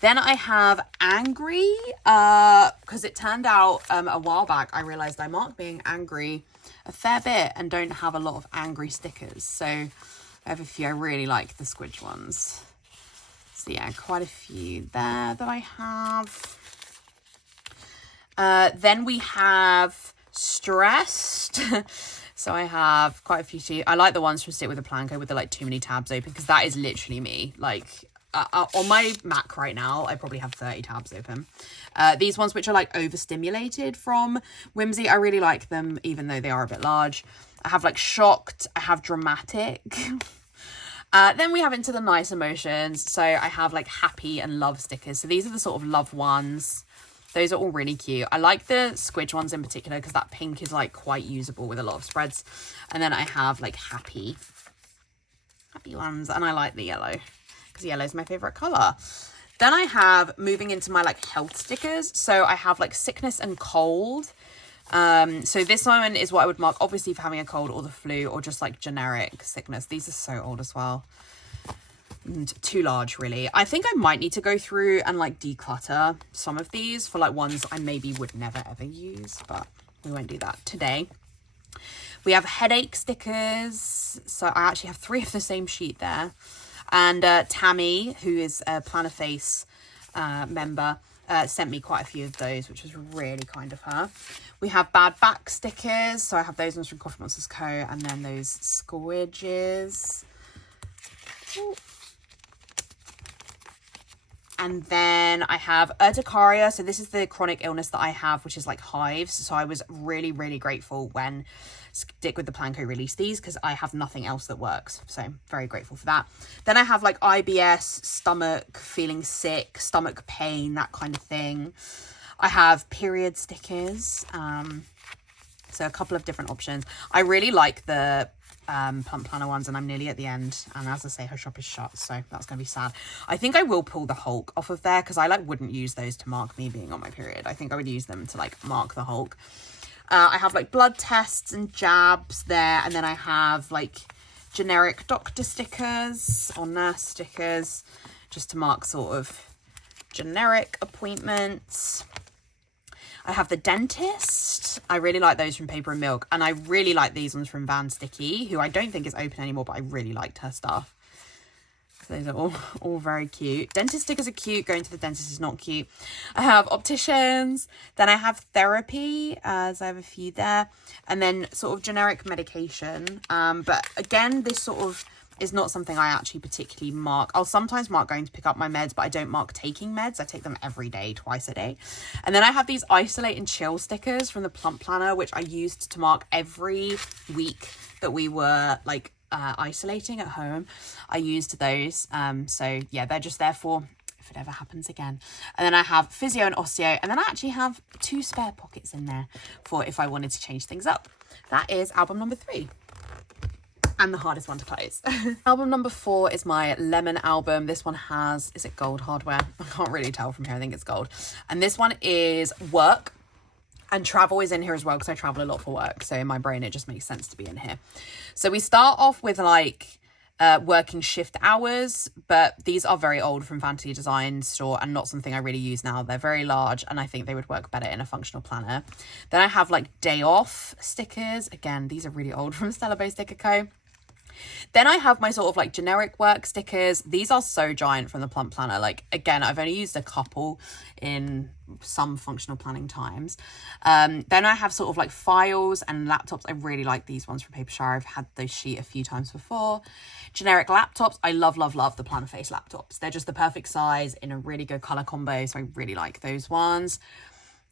Then I have angry, because it turned out a while back, I realised I marked being angry a fair bit and don't have a lot of angry stickers. So I have a few. I really like the squidge ones. So yeah, quite a few there that I have. Then we have stressed. So I have quite a few too. I like the ones from Stick with a Planko with the like too many tabs open because that is literally me. Like on my Mac right now, I probably have 30 tabs open. These ones which are like overstimulated from Whimsy, I really like them even though they are a bit large. I have like shocked. I have dramatic. Then we have into the nice emotions. So I have like happy and love stickers. So these are the sort of love ones. Those are all really cute. I like the squidge ones in particular because that pink is like quite usable with a lot of spreads. And then I have like happy ones, and I like the yellow because yellow is my favorite color. Then I have moving into my like health stickers. So I have like sickness and cold. So this one is what I would mark obviously for having a cold or the flu or just like generic sickness. These are so old as well. And too large really. I think I might need to go through and like declutter some of these for like ones I maybe would never ever use, but we won't do that today. We have headache stickers. So I actually have 3 of the same sheet there. And Tammy, who is a Planner Face member, sent me quite a few of those, which was really kind of her. We have bad back stickers. So I have those ones from Coffee Monsters Co. And then those squidges. Ooh. And then I have urticaria. So this is the chronic illness that I have, which is like hives. So I was really, really grateful when Stick with the Planko released these because I have nothing else that works. So very grateful for that. Then I have like IBS, stomach, feeling sick, stomach pain, that kind of thing. I have period stickers. So a couple of different options. I really like the Plump Planner ones, and I'm nearly at the end, and as I say, her shop is shut, so that's gonna be sad. I think I will pull the Hulk off of there because I like wouldn't use those to mark me being on my period. I think I would use them to like mark the Hulk. I have like blood tests and jabs there, and then I have like generic doctor stickers or nurse stickers just to mark sort of generic appointments. I have the dentist. I really like those from Paper and Milk. And I really like these ones from Van Sticky, who I don't think is open anymore, but I really liked her stuff. So those are all very cute. Dentist stickers are cute. Going to the dentist is not cute. I have opticians. Then I have therapy, so I have a few there. And then sort of generic medication. But again, this sort of is not something I actually particularly mark. I'll sometimes mark going to pick up my meds, but I don't mark taking meds. I take them every day, twice a day. And then I have these isolate and chill stickers from the Plump Planner, which I used to mark every week that we were like isolating at home. I used those. So yeah, they're just there for if it ever happens again. And then I have physio and osteo, and then I actually have 2 spare pockets in there for if I wanted to change things up. That is album number 3. And the hardest one to close. Album number 4 is my Lemon album. This one has, is it gold hardware? I can't really tell from here. I think it's gold. And this one is work, and travel is in here as well because I travel a lot for work. So in my brain, it just makes sense to be in here. So we start off with like working shift hours, but these are very old from Vanity Design Store and not something I really use now. They're very large and I think they would work better in a functional planner. Then I have like day off stickers. Again, these are really old from Stella Bay Sticker Co. Then I have my sort of like generic work stickers. These are so giant from the Plump Planner. Like, again, I've only used a couple in some functional planning times. Then I have sort of like files and laptops. I really like these ones from Papershire. I've had this sheet a few times before. Generic laptops. I love, love, love the Planner Face laptops. They're just the perfect size in a really good color combo. So I really like those ones.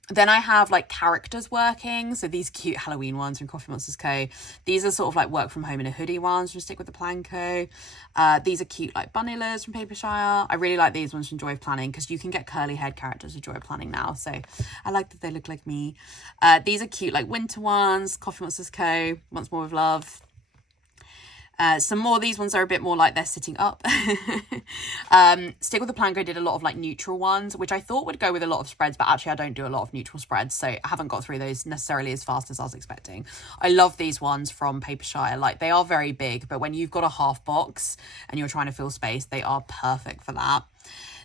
Then I have like characters working. So these cute Halloween ones from Coffee Monsters Co. These are sort of like work from home in a hoodie ones from Stick with the Plan Co. These are cute like bunnylers from Papershire. I really like these ones from Joy of Planning because you can get curly haired characters with Joy of Planning now. So I like that they look like me. These are cute like winter ones, Coffee Monsters Co. Once More with Love. Some more, these ones are a bit more like they're sitting up. Stick with the Plan Co did a lot of like neutral ones, which I thought would go with a lot of spreads, but actually I don't do a lot of neutral spreads, so I haven't got through those necessarily as fast as I was expecting. I love these ones from Papershire. Like, they are very big, but when you've got a half box and you're trying to fill space, they are perfect for that.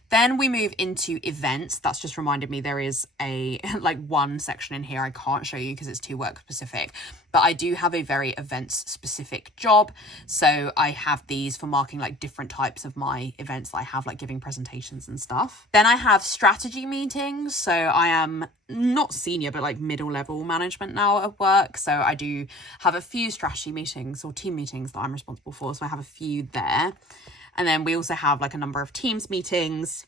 Then we move into events. That's just reminded me there is a like one section in here I can't show you because it's too work specific, but I do have a very events specific job. So I have these for marking like different types of my events that I have, like giving presentations and stuff. Then I have strategy meetings. So I am not senior, but like middle level management now at work. So I do have a few strategy meetings or team meetings that I'm responsible for. So I have a few there. And then we also have like a number of Teams meetings,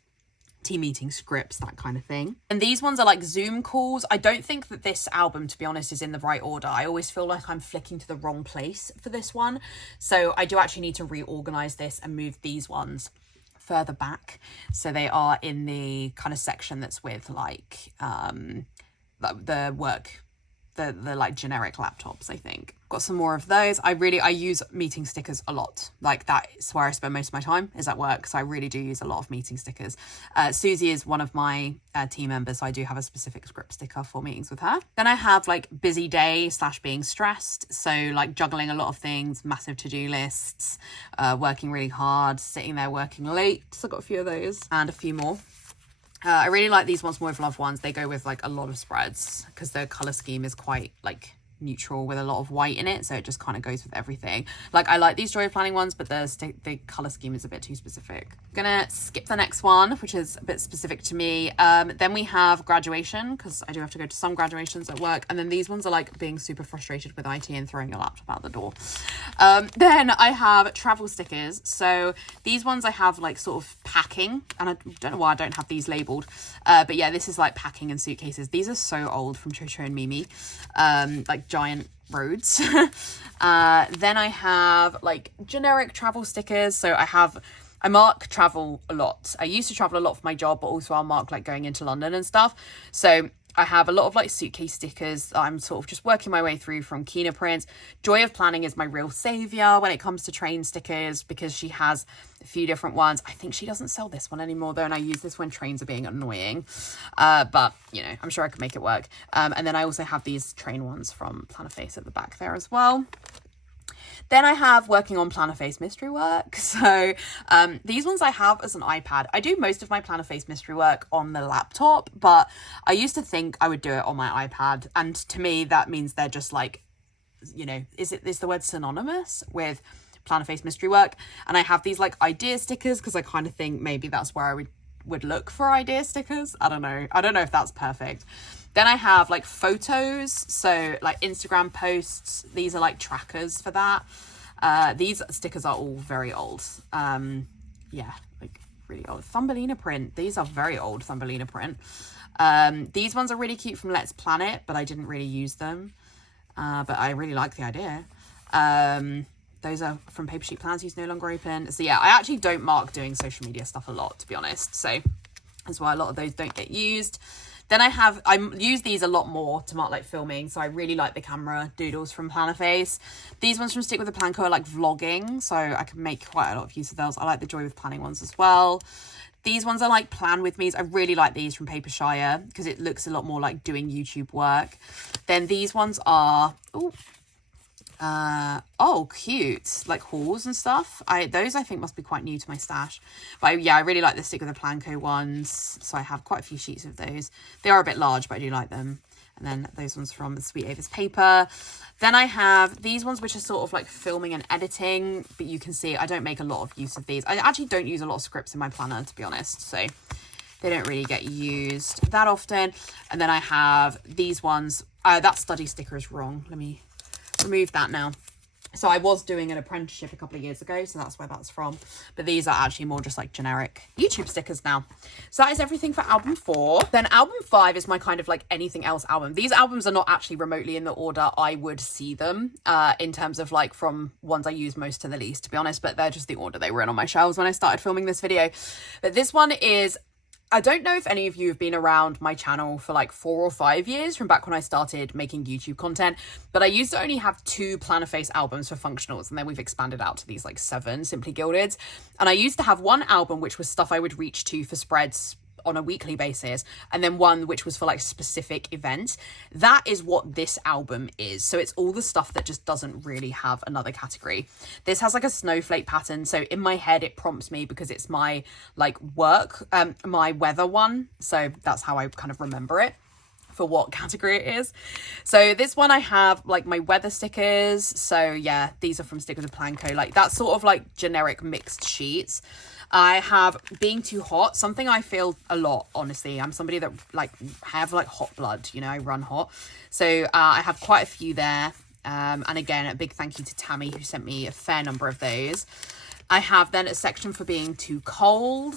team meeting scripts, that kind of thing. And these ones are like Zoom calls. I don't think that this album, to be honest, is in the right order. I always feel like I'm flicking to the wrong place for this one. So I do actually need to reorganize this and move these ones further back. So they are in the kind of section that's with like the work, the like generic laptops, I think. Got some more of those. I use meeting stickers a lot. Like, that's where I spend most of my time, is at work. So I really do use a lot of meeting stickers. Susie is one of my team members, so I do have a specific script sticker for meetings with her. Then I have like busy day / being stressed. So like juggling a lot of things, massive to-do lists, working really hard, sitting there working late. So I've got a few of those and a few more. I really like these Once More with Love ones. They go with like a lot of spreads because the colour scheme is quite like neutral with a lot of white in it, so it just kind of goes with everything. Like, I like these Joy of Planning ones, but the colour scheme is a bit too specific. Gonna skip the next one, which is a bit specific to me. Then we have graduation, because I do have to go to some graduations at work, and then these ones are like being super frustrated with IT and throwing your laptop out the door. Then I have travel stickers. So these ones I have like sort of packing, and I don't know why I don't have these labelled, but yeah, this is like packing and suitcases. These are so old, from Chocho and Mimi, like giant roads. Then I have like generic travel stickers. So I mark travel a lot. I used to travel a lot for my job, but also I'll mark like going into London and stuff. So I have a lot of like suitcase stickers that I'm sort of just working my way through from Kina Prints. Joy of Planning is my real savior when it comes to train stickers, because she has a few different ones. I think she doesn't sell this one anymore though, and I use this when trains are being annoying. But you know, I'm sure I could make it work. And then I also have these train ones from Planner Face at the back there as well. Then I have working on Planner Face mystery work. So these ones I have as an iPad. I do most of my Planner Face mystery work on the laptop, but I used to think I would do it on my iPad. And to me, that means they're just like, you know, is the word synonymous with Planner Face mystery work? And I have these like idea stickers because I kind of think maybe that's where I would look for idea stickers. I don't know if that's perfect. Then I have like photos, so like Instagram posts. These are like trackers for that. These stickers are all very old. Yeah, like really old. Thumbelina print. These are very old Thumbelina print. These ones are really cute from Let's Planet, but I didn't really use them. But I really like the idea. those are from paper sheet plans used, no longer open. So yeah, I actually don't mark doing social media stuff a lot, to be honest. So that's why a lot of those don't get used. Then I use these a lot more to mark like filming. So I really like the camera doodles from Plannerface. These ones from Stick with a Plan Co are like vlogging. So I can make quite a lot of use of those. I like the Joy with Planning ones as well. These ones are like Plan With Me's. I really like these from Papershire because it looks a lot more like doing YouTube work. Then these ones are, oh, cute, like hauls and stuff. Those I think must be quite new to my stash. But yeah, I really like the Stick with a Plan Co ones. So I have quite a few sheets of those. They are a bit large, but I do like them. And then those ones from the Sweet Ava's paper. Then I have these ones, which are sort of like filming and editing, but you can see I don't make a lot of use of these. I actually don't use a lot of scripts in my planner, to be honest. So they don't really get used that often. And then I have these ones. That study sticker is wrong. Let me remove that now. So I was doing an apprenticeship a couple of years ago, so that's where that's from. But these are actually more just like generic YouTube stickers now. So that is everything for album 4. Then album 5 is my kind of like anything else album. These albums are not actually remotely in the order I would see them in terms of like from ones I use most to the least, to be honest, but they're just the order they were in on my shelves when I started filming this video. But this one is, I don't know if any of you have been around my channel for like 4 or 5 years from back when I started making YouTube content, but I used to only have 2 Plannerface albums for functionals, and then we've expanded out to these like 7 Simply Gilded. And I used to have one album which was stuff I would reach to for spreads on a weekly basis, and then one which was for like specific events. That is what this album is. So it's all the stuff that just doesn't really have another category. This has like a snowflake pattern, so in my head it prompts me because it's my like work, my weather one, so that's how I kind of remember it for what category it is. So this one I have like my weather stickers. So yeah, these are from Stick with a Plan Co, like that sort of like generic mixed sheets. I have Being Too Hot, something I feel a lot, honestly. I'm somebody that like have like hot blood, you know, I run hot. So I have quite a few there. And again, a big thank you to Tammy who sent me a fair number of those. I have then a section for Being Too Cold,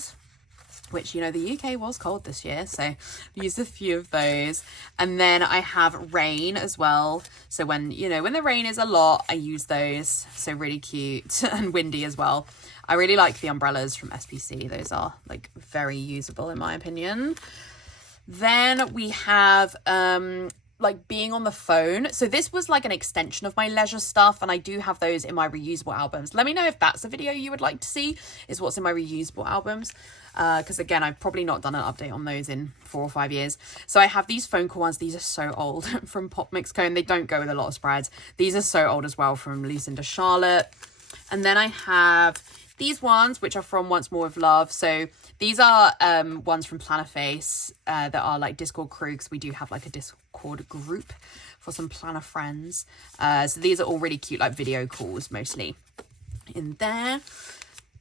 which, you know, the UK was cold this year, so I used a few of those. And then I have Rain as well. So when, you know, when the rain is a lot, I use those. So really cute and windy as well. I really like the umbrellas from SPC. Those are like very usable in my opinion. Then we have like Being on the Phone. So this was like an extension of my leisure stuff, and I do have those in my reusable albums. Let me know if that's a video you would like to see, is what's in my reusable albums. Because again, I've probably not done an update on those in 4 or 5 years. So I have these phone call ones. These are so old from Pop Mix Co, and they don't go with a lot of spreads. These are so old as well from Lucinda Charlotte. And then I have these ones, which are from Once More with Love. So these are ones from Plannerface that are like Discord crew, because we do have like a Discord group for some planner friends. So these are all really cute, like video calls mostly in there.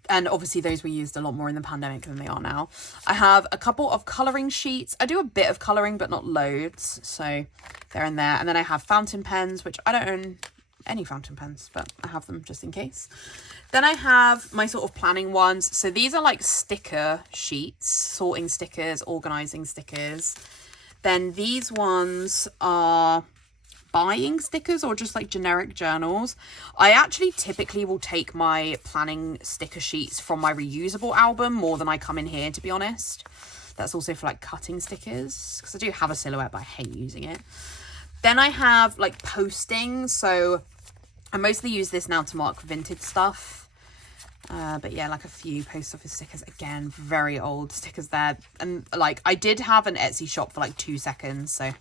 And obviously those were used a lot more in the pandemic than they are now. I have a couple of colouring sheets. I do a bit of colouring, but not loads. So they're in there. And then I have fountain pens, which I don't own any fountain pens, but I have them just in case. Then I have my sort of planning ones. So these are like sticker sheets, sorting stickers, organising stickers. Then these ones are buying stickers or just like generic journals. I actually typically will take my planning sticker sheets from my reusable album more than I come in here, to be honest. That's also for like cutting stickers, because I do have a silhouette, but I hate using it. Then I have like posting. So I mostly use this now to mark vintage stuff. But yeah, like a few post office stickers, again, very old stickers there. And like I did have an Etsy shop for like 2 seconds, so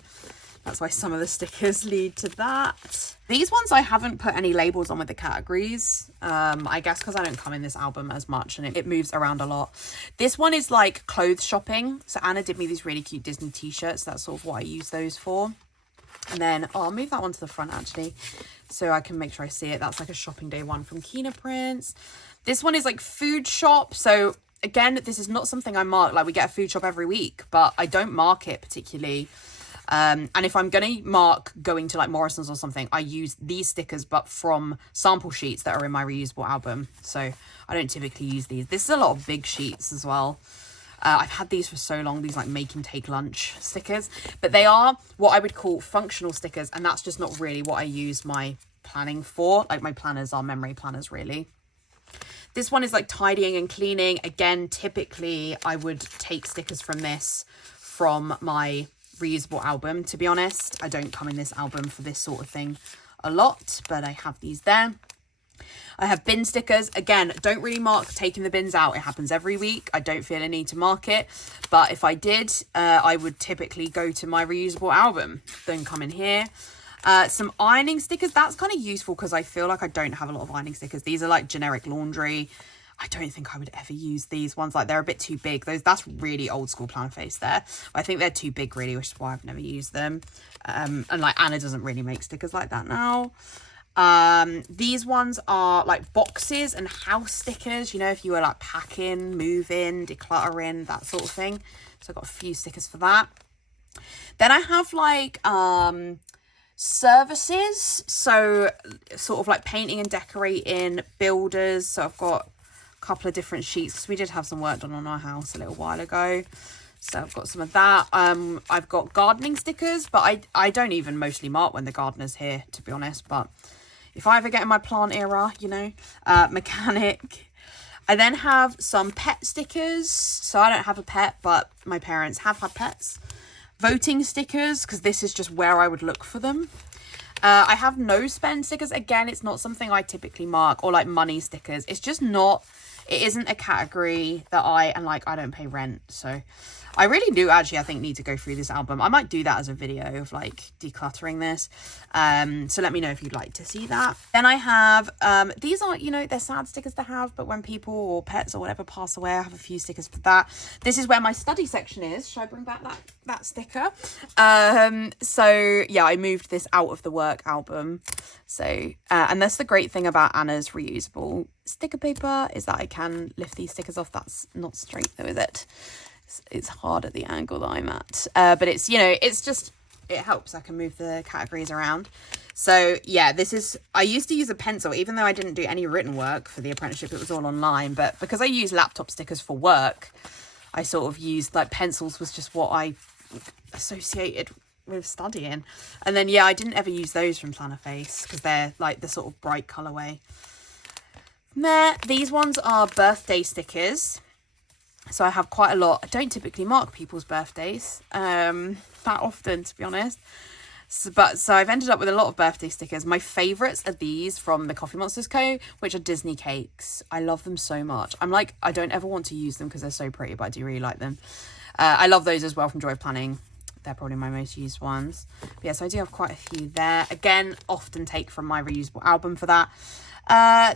that's why some of the stickers lead to that. These ones I haven't put any labels on with the categories. I guess because I don't come in this album as much and it moves around a lot. This one is like clothes shopping. So Anna did me these really cute Disney t-shirts. That's sort of what I use those for. And then, I'll move that one to the front actually, so I can make sure I see it. That's like a shopping day one from Kina Prints. This one is like food shop. So again, this is not something I mark. Like we get a food shop every week, but I don't mark it particularly. And if I'm going to mark going to like Morrison's or something, I use these stickers, but from sample sheets that are in my reusable album. So I don't typically use these. This is a lot of big sheets as well. I've had these for so long, these like make and take lunch stickers, but they are what I would call functional stickers, and that's just not really what I use my planning for. Like my planners are memory planners really. This one is like tidying and cleaning. Again, typically I would take stickers from this from my reusable album. To be honest, I don't come in this album for this sort of thing a lot, but I have these there. I have bin stickers. Again, don't really mark taking the bins out. It happens every week. I don't feel a need to mark it. But if I did, I would typically go to my reusable album. Don't come in here. Some ironing stickers. That's kind of useful because I feel like I don't have a lot of ironing stickers. These are like generic laundry. I don't think I would ever use these ones. Like they're a bit too big. That's really old school plan face there. I think they're too big really, which is why I've never used them. And like Anna doesn't really make stickers like that now. These ones are like boxes and house stickers, you know, if you were like packing, moving, decluttering, that sort of thing. So I've got a few stickers for that. Then I have like services, so sort of like painting and decorating, builders. So I've got a couple of different sheets because we did have some work done on our house a little while ago. So I've got some of that. I've got gardening stickers, but I don't even mostly mark when the gardener's here, to be honest. But if I ever get in my plant era, you know, mechanic. I then have some pet stickers. So I don't have a pet, but my parents have had pets. Voting stickers, because this is just where I would look for them. I have no spend stickers. Again, it's not something I typically mark, or like money stickers. It's just not, it isn't a category that I don't pay rent. So I really do actually, I think, need to go through this album. I might do that as a video of like decluttering this. So let me know if you'd like to see that. Then I have, these aren't, you know, they're sad stickers to have, but when people or pets or whatever pass away, I have a few stickers for that. This is where my study section is. Should I bring back that sticker? So yeah, I moved this out of the work album. So, and that's the great thing about Anna's reusable sticker paper is that I can lift these stickers off. That's not straight though, is it? It's hard at the angle that I'm at, but it's, you know, it's just, it helps. I can move the categories around. So yeah, this is, I used to use a pencil, even though I didn't do any written work for the apprenticeship, it was all online, but because I use laptop stickers for work, I sort of used like pencils was just what I associated with studying. And then yeah, I didn't ever use those from Planner Face because they're like the sort of bright colorway. There, these ones are birthday stickers. So I have quite a lot. I don't typically mark people's birthdays that often, to be honest. So I've ended up with a lot of birthday stickers. My favourites are these from the Coffee Monsters Co., which are Disney cakes. I love them so much. I'm like, I don't ever want to use them because they're so pretty, but I do really like them. I love those as well from Joy of Planning. They're probably my most used ones. But yeah, so I do have quite a few there. Again, often take from my reusable album for that.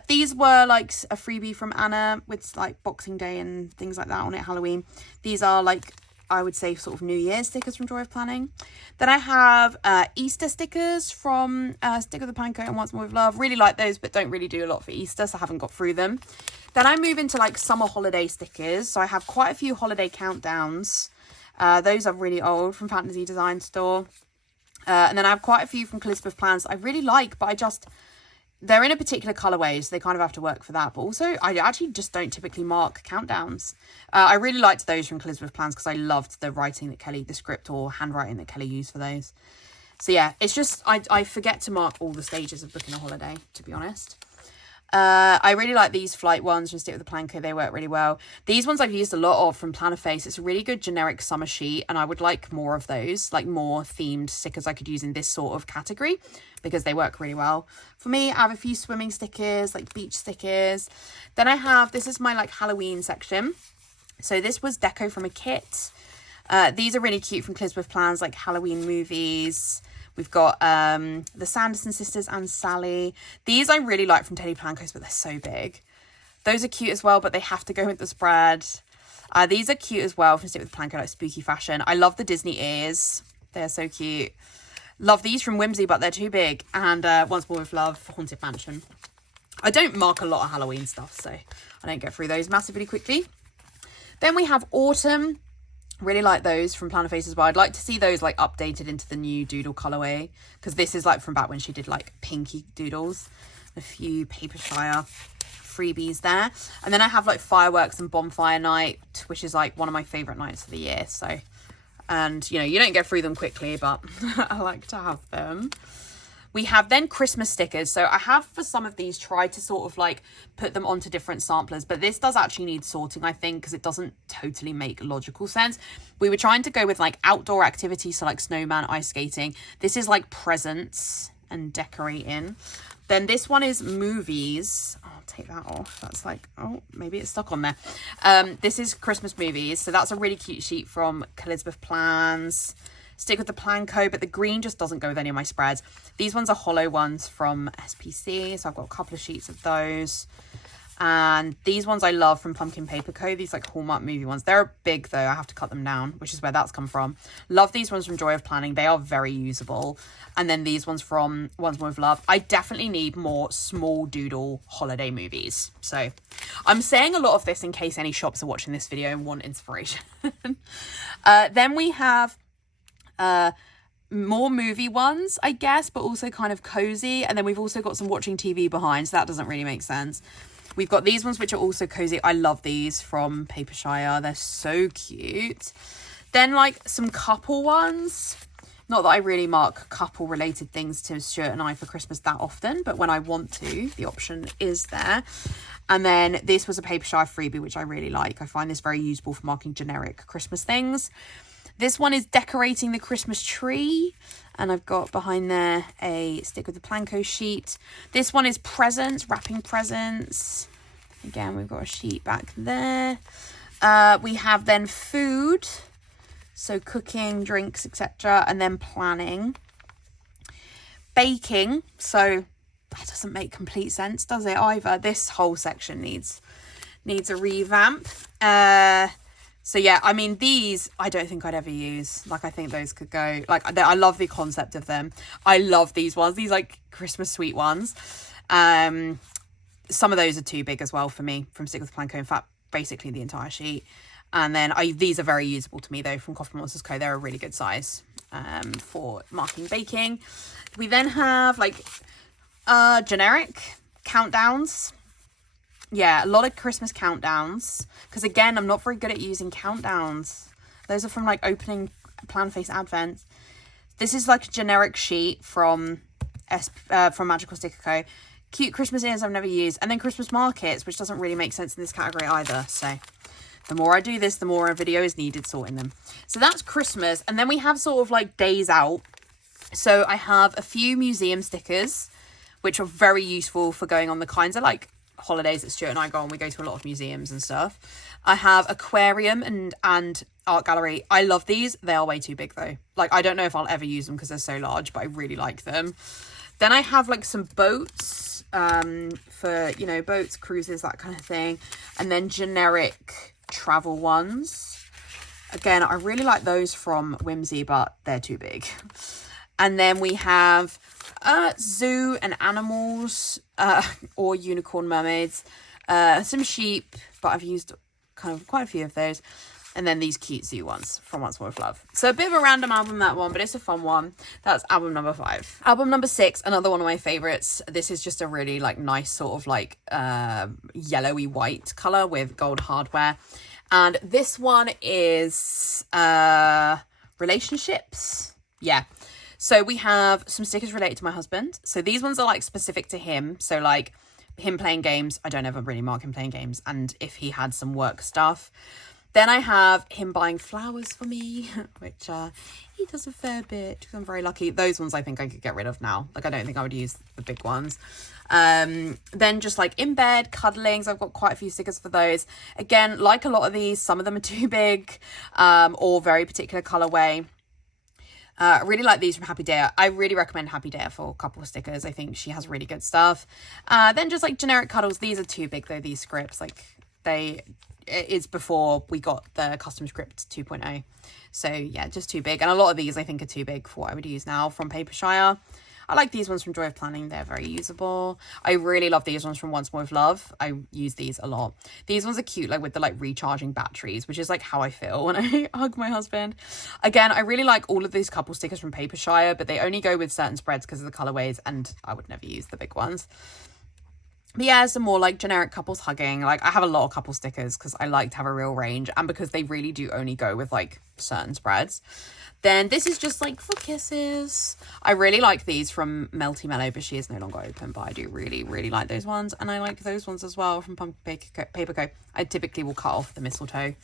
These were like a freebie from Anna with like Boxing Day and things like that on it, Halloween. These are like, I would say, sort of New Year's stickers from Joy of Planning. Then I have Easter stickers from Stick with the Panko and Once More with Love. Really like those, but don't really do a lot for Easter, so I haven't got through them. Then I move into like summer holiday stickers. So I have quite a few holiday countdowns. Those are really old from Fantasy Design Store. And then I have quite a few from Elizabeth Plans I really like, but they're in a particular colourway, so they kind of have to work for that. But also, I actually just don't typically mark countdowns. I really liked those from Elizabeth Plans because I loved the writing that the script or handwriting that Kelly used for those. So yeah, it's just, I forget to mark all the stages of booking a holiday, to be honest. I really like these flight ones from Stick with the Planko. They work really well. These ones I've used a lot of from Planner Face. It's a really good generic summer sheet, and I would like more of those, like more themed stickers I could use in this sort of category because they work really well. For me, I have a few swimming stickers, like beach stickers. Then I have, this is my like Halloween section. So this was deco from a kit. These are really cute from Elizabeth Plans, like Halloween movies. We've got the Sanderson sisters and Sally. These I really like from Teddy Plankos, but they're so big. Those are cute as well, but they have to go with the spread. These are cute as well from Stick with the Planko, like spooky fashion. I love the Disney ears. They're so cute. Love these from Whimsy, but they're too big. And Once More with Love for Haunted Mansion. I don't mark a lot of Halloween stuff, so I don't get through those massively quickly. Then we have Autumn. Really like those from Planner Face as well. I'd like to see those like updated into the new doodle colorway because this is like from back when she did like pinky doodles. A few Papershire freebies there. And then I have like Fireworks and Bonfire Night, which is like one of my favorite nights of the year. So, and you know, you don't get through them quickly, but I like to have them. We have then Christmas stickers. So I have for some of these tried to sort of like put them onto different samplers, but this does actually need sorting, I think, because it doesn't totally make logical sense. We were trying to go with like outdoor activities, so like snowman, ice skating. This is like presents and decorating. Then this one is movies. I'll take that off. That's like, oh, maybe it's stuck on there. This is Christmas movies. So that's a really cute sheet from Elizabeth Plans. Stick with the plan code, but the green just doesn't go with any of my spreads. These ones are hollow ones from SPC. So I've got a couple of sheets of those. And these ones I love from Pumpkin Paper Co. These like Hallmark movie ones. They're big though. I have to cut them down, which is where that's come from. Love these ones from Joy of Planning. They are very usable. And then these ones from Once More with Love. I definitely need more small doodle holiday movies. So I'm saying a lot of this in case any shops are watching this video and want inspiration. Then we have more movie ones, I guess, but also kind of cozy. And then we've also got some watching TV behind, so that doesn't really make sense. We've got these ones, which are also cozy. I love these from Papershire. They're so cute. Then like some couple ones. Not that I really mark couple related things to Stuart and I for Christmas that often, but when I want to, the option is there. And then this was a Papershire freebie, which I really like. I find this very useful for marking generic Christmas things. This one is decorating the Christmas tree. And I've got behind there a stick with the Planco sheet. This one is presents, wrapping presents. Again, we've got a sheet back there. We have then food. So cooking, drinks, etc. And then planning. Baking. So that doesn't make complete sense, does it either? This whole section needs a revamp. So yeah, I mean, these, I don't think I'd ever use. Like, I think those could go, like, I love the concept of them. I love these ones, these like Christmas sweet ones. Some of those are too big as well for me from Stick with Planco. In fact, basically the entire sheet. And then these are very usable to me though from Coffee Monsters Co. They're a really good size for marking baking. We then have like generic countdowns. Yeah, a lot of Christmas countdowns. Because again, I'm not very good at using countdowns. Those are from like opening Plan Face Advent. This is like a generic sheet from Magical Sticker Co. Cute Christmas ears I've never used. And then Christmas markets, which doesn't really make sense in this category either. So the more I do this, the more a video is needed sorting them. So that's Christmas. And then we have sort of like days out. So I have a few museum stickers, which are very useful for going on the kinds of like holidays that Stuart and I go on. We go to a lot of museums and stuff. I have aquarium and art gallery. I love these. They are way too big though. Like, I don't know if I'll ever use them because they're so large, but I really like them. Then I have like some boats for, you know, boats, cruises, that kind of thing. And then generic travel ones. Again, I really like those from Whimsy, but they're too big. And then we have zoo and animals or unicorn mermaids, some sheep, but I've used kind of quite a few of those, and then these cute zoo ones from Once More with Love. So a bit of a random album, that one, but it's a fun one. That's album number 5. Album number 6, another one of my favorites. This is just a really like nice sort of like yellowy white color with gold hardware, and this one is relationships. Yeah. So we have some stickers related to my husband. So these ones are like specific to him. So like him playing games. I don't ever really mark him playing games. And if he had some work stuff. Then I have him buying flowers for me, which he does a fair bit. I'm very lucky. Those ones I think I could get rid of now. Like, I don't think I would use the big ones. Then just like in bed, cuddlings. I've got quite a few stickers for those. Again, like a lot of these, some of them are too big or very particular colorway. I really like these from Happy Dare. I really recommend Happy Dare for a couple of stickers. I think she has really good stuff. Then just like generic cuddles. These are too big though, these scripts. Like it's before we got the custom script 2.0. So yeah, just too big. And a lot of these I think are too big for what I would use now from Papershire. I like these ones from Joy of Planning. They're very usable. I really love these ones from Once More with Love. I use these a lot. These ones are cute, like with the like recharging batteries, which is like how I feel when I hug my husband. Again, I really like all of these couple stickers from Papershire, but they only go with certain spreads because of the colorways, and I would never use the big ones. But yeah, some more like generic couples hugging. Like I have a lot of couple stickers because I like to have a real range, and because they really do only go with like certain spreads. Then this is just like for kisses. I really like these from Melty Mellow, but she is no longer open, but I do really, really like those ones. And I like those ones as well from Pumpkin Paper Co. I typically will cut off the mistletoe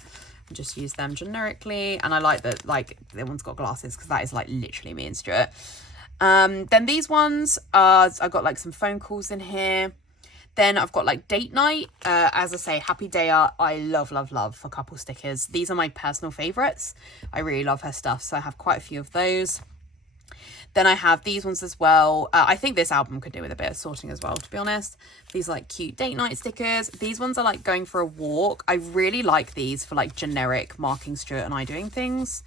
and just use them generically. And I like that, like, the one's got glasses because that is like literally me and Stuart. Then these ones, I've got like some phone calls in here. Then I've got like date night. As I say, Happy Daya, I love, love, love for couple stickers. These are my personal favourites. I really love her stuff, so I have quite a few of those. Then I have these ones as well. I think this album could do with a bit of sorting as well, to be honest. These are like cute date night stickers. These ones are like going for a walk. I really like these for like generic marking Stuart and I doing things.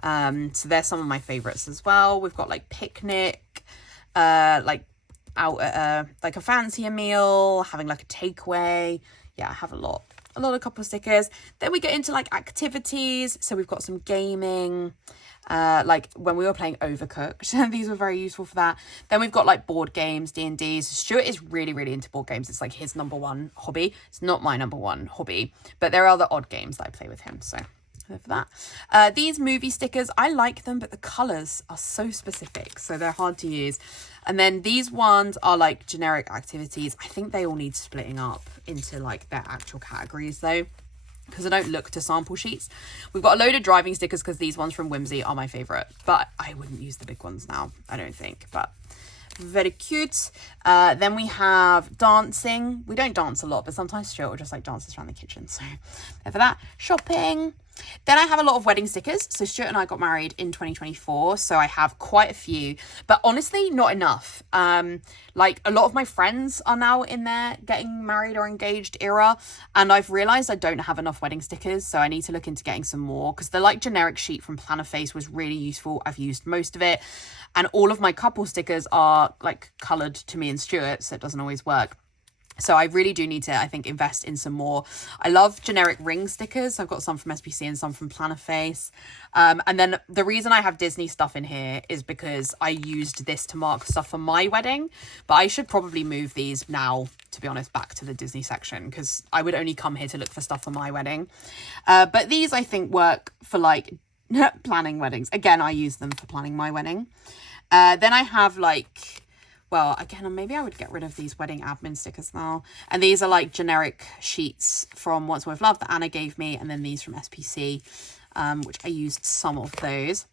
So they're some of my favourites as well. We've got like picnic, like out at like a fancier meal, having like a takeaway. Yeah, I have a lot of couple stickers. Then we get into like activities. So we've got some gaming, like when we were playing Overcooked. These were very useful for that. Then we've got like board games, D&Ds. Stuart is really, really into board games. It's like his number one hobby. It's not my number one hobby, but there are other odd games that I play with him, so for that. These movie stickers, I like them, but the colours are so specific, so they're hard to use. And then these ones are like generic activities. I think they all need splitting up into like their actual categories though, because I don't look to sample sheets. We've got a load of driving stickers because these ones from Whimsy are my favourite, but I wouldn't use the big ones now, I don't think, but very cute. Then we have dancing. We don't dance a lot, but sometimes Stuart will just like dances around the kitchen, so for that. Shopping. Then I have a lot of wedding stickers. So Stuart and I got married in 2024, so I have quite a few, but honestly not enough. Like a lot of my friends are now in their getting married or engaged era, and I've realized I don't have enough wedding stickers, so I need to look into getting some more, because the like generic sheet from Planner Face was really useful. I've used most of it, and all of my couple stickers are like colored to me and Stuart, so it doesn't always work. So I really do need to, I think, invest in some more. I love generic ring stickers. I've got some from SPC and some from Planner Face. And then the reason I have Disney stuff in here is because I used this to mark stuff for my wedding. But I should probably move these now, to be honest, back to the Disney section, because I would only come here to look for stuff for my wedding. But these, I think, work for like planning weddings. Again, I use them for planning my wedding. Then I have like... Well, again, maybe I would get rid of these wedding admin stickers now. And these are like generic sheets from What's Worth Love that Anna gave me. And then these from SPC, which I used some of those.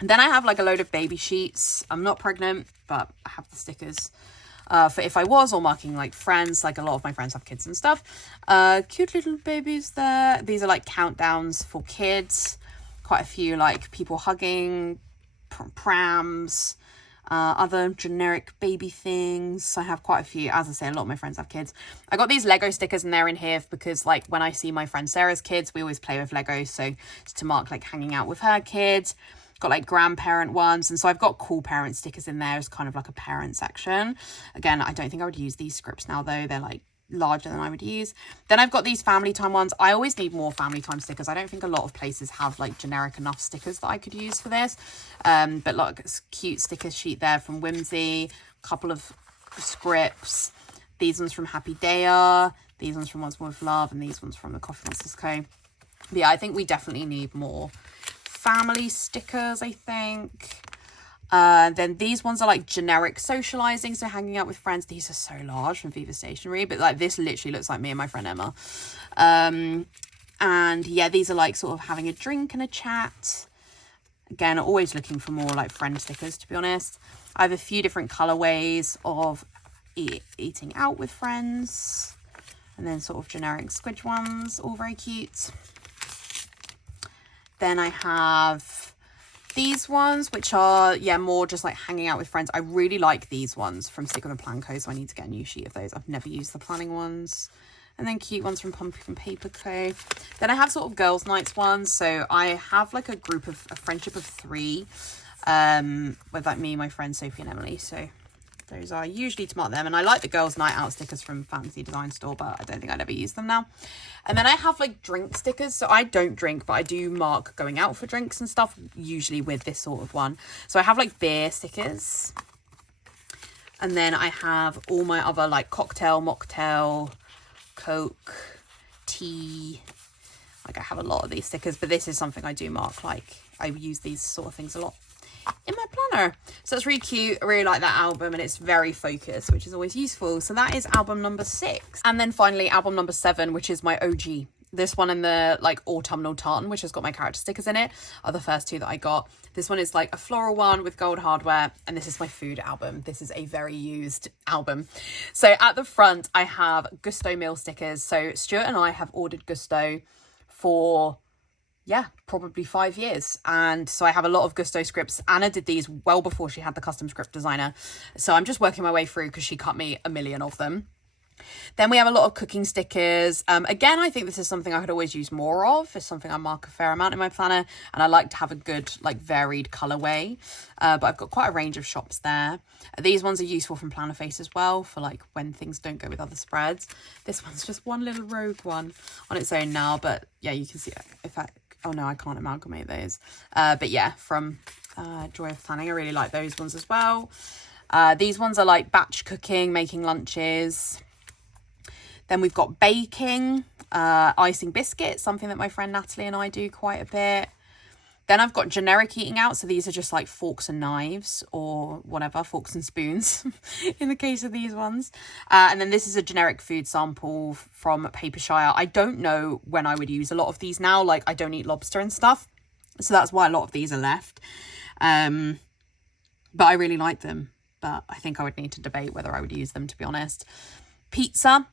And then I have like a load of baby sheets. I'm not pregnant, but I have the stickers for if I was, or marking like friends. Like a lot of my friends have kids and stuff. Cute little babies there. These are like countdowns for kids. Quite a few like people hugging, prams, other generic baby things. I have quite a few. As I say, a lot of my friends have kids. I got these Lego stickers, and they're in here because like when I see my friend Sarah's kids, we always play with Legos, so it's to mark like hanging out with her kids. Got like grandparent ones, and so I've got cool parent stickers in there as kind of like a parent section. Again, I don't think I would use these scripts now though. They're like larger than I would use. Then I've got these family time ones. I always need more family time stickers. I don't think a lot of places have like generic enough stickers that I could use for this. But look, it's a cute sticker sheet there from Whimsy. A couple of scripts. These ones from Happy Daya. These ones from What's Worth Love, and these ones from the Coffee Monsters Co. But yeah, I think we definitely need more family stickers, I think. Then these ones are like generic socializing, so hanging out with friends. These are so large from Viva Stationery, but like this literally looks like me and my friend Emma. And yeah, these are like sort of having a drink and a chat. Again, always looking for more like friend stickers, to be honest. I have a few different colorways of eating out with friends, and then sort of generic squidge ones, all very cute. Then I have these ones, which are, yeah, more just like hanging out with friends. I really like these ones from Stick with a Plan Co, so I need to get a new sheet of those. I've never used the planning ones. And then cute ones from Pumpkin Paper Co. Then I have sort of girls' nights ones. So I have like a friendship of 3 with like me, my friends Sophie and Emily. So those are usually to mark them. And I like the girls' night out stickers from Fantasy Design Store, but I don't think I'd ever use them now. And then I have like drink stickers. So I don't drink, but I do mark going out for drinks and stuff, usually with this sort of one. So I have like beer stickers. And then I have all my other like cocktail, mocktail, Coke, tea. Like I have a lot of these stickers, but this is something I do mark. Like I use these sort of things a lot in my planner. So it's really cute. I really like that album, and it's very focused, which is always useful. So that is album number 6. And then finally album number 7, which is my OG. This one in the like autumnal tartan, which has got my character stickers in it, are the first 2 that I got. This one is like a floral one with gold hardware, and this is my food album. This is a very used album. So at the front I have Gusto meal stickers. So Stuart and I have ordered Gusto for probably 5 years, and so I have a lot of Gusto scripts. Anna did these well before she had the custom script designer, so I'm just working my way through because she cut me a million of them. Then we have a lot of cooking stickers. Again, I think this is something I could always use more of. It's something I mark a fair amount in my planner, and I like to have a good like varied colorway, but I've got quite a range of shops there. These ones are useful from Planner Face as well for like when things don't go with other spreads. This one's just one little rogue one on its own now, but yeah, you can see it. If I, oh no, I can't amalgamate those. But yeah, from Joy of Planning, I really like those ones as well. These ones are like batch cooking, making lunches. Then we've got baking, icing biscuits, something that my friend Natalie and I do quite a bit. Then I've got generic eating out. So these are just like forks and knives or whatever, forks and spoons in the case of these ones. And then this is a generic food sample from Papershire. I don't know when I would use a lot of these now. Like I don't eat lobster and stuff. So that's why a lot of these are left. But I really like them. But I think I would need to debate whether I would use them, to be honest. Pizza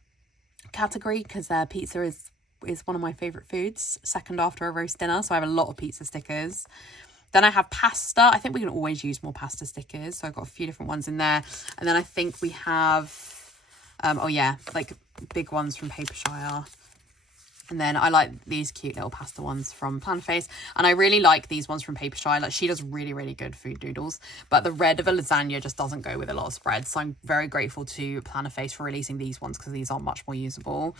category, because pizza is one of my favorite foods, second after a roast dinner, so I have a lot of pizza stickers. Then I have pasta. I think we can always use more pasta stickers, so I've got a few different ones in there. And then I think we have like big ones from Papershire. And then I like these cute little pasta ones from Planner Face. And I really like these ones from Papershire. Like she does really, really good food doodles. But the red of a lasagna just doesn't go with a lot of spreads. So I'm very grateful to Planner Face for releasing these ones because these are much more usable.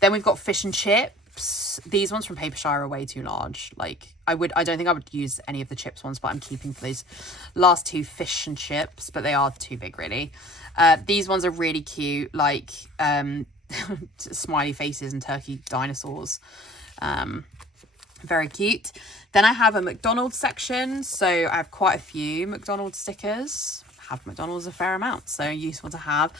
Then we've got fish and chips. These ones from Papershire are way too large. Like I don't think I would use any of the chips ones, but I'm keeping for these last 2 fish and chips. But they are too big really. These ones are really cute. Like smiley faces and turkey dinosaurs, very cute. Then I have a McDonald's section, so I have quite a few McDonald's stickers. I have McDonald's a fair amount, so useful to have.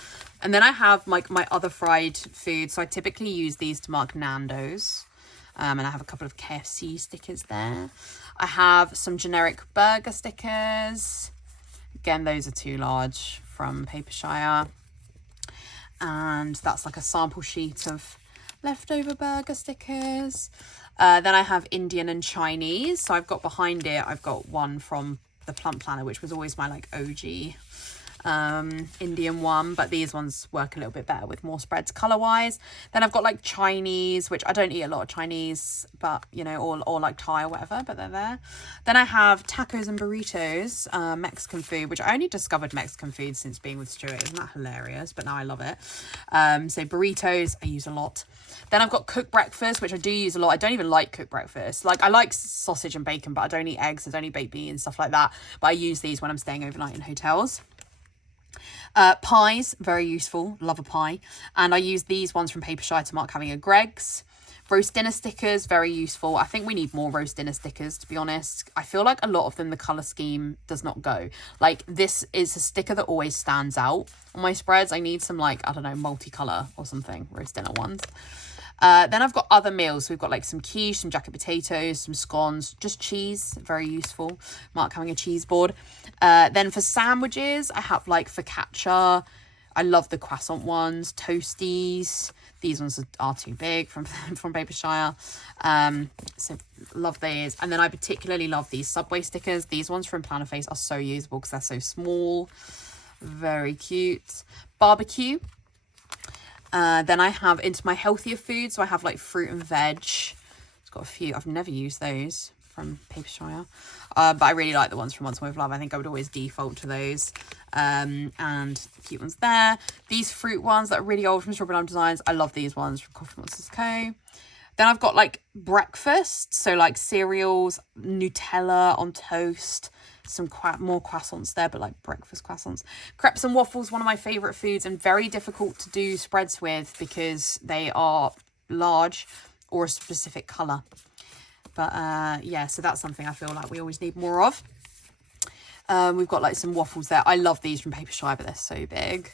And then I have my other fried food, so I typically use these to mark Nando's, and I have a couple of KFC stickers there. I have some generic burger stickers. Again, those are too large, from Papershire. And that's like a sample sheet of leftover burger stickers. Then I have Indian and Chinese. So I've got behind it, I've got one from the Plump Planner, which was always my like OG Indian one, but these ones work a little bit better with more spreads color wise. Then I've got like Chinese, which I don't eat a lot of Chinese, but you know, or like Thai or whatever, but they're there. Then I have tacos and burritos, Mexican food, which I only discovered Mexican food since being with Stuart. Isn't that hilarious? But now I love it. So burritos I use a lot. Then I've got cooked breakfast, which I do use a lot. I don't even like cooked breakfast. Like I like sausage and bacon, but I don't eat eggs, I don't eat baked beans, stuff like that. But I use these when I'm staying overnight in hotels. Pies, very useful, love a pie. And I use these ones from Papershire to mark having a Greggs. Roast dinner stickers, very useful. I think we need more roast dinner stickers, to be honest. I feel like a lot of them, the colour scheme does not go. Like this is a sticker that always stands out on my spreads. I need some like, I don't know, multicolour or something, roast dinner ones. Then I've got other meals. We've got like some quiche, some jacket potatoes, some scones, just cheese, very useful. Mark having a cheese board. Then for sandwiches, I have like focaccia. I love the croissant ones, toasties. These ones are too big from Papershire. So love these. And then I particularly love these Subway stickers. These ones from Planner Face are so usable because they're so small. Very cute. Barbecue. Then I have into my healthier food. So I have like fruit and veg. It's got a few. I've never used those from Papershire. But I really like the ones from Once More with Love. I think I would always default to those. And cute ones there. These fruit ones that are really old from Strawberry Lime Designs. I love these ones from Coffee Monsters Co. Then I've got like breakfast. So like cereals, Nutella on toast, some more croissants there, but like breakfast croissants. Crepes and waffles, one of my favorite foods, and very difficult to do spreads with because they are large or a specific color. But yeah, so that's something I feel like we always need more of. We've got like some waffles there. I love these from Paper Shy, but they're so big.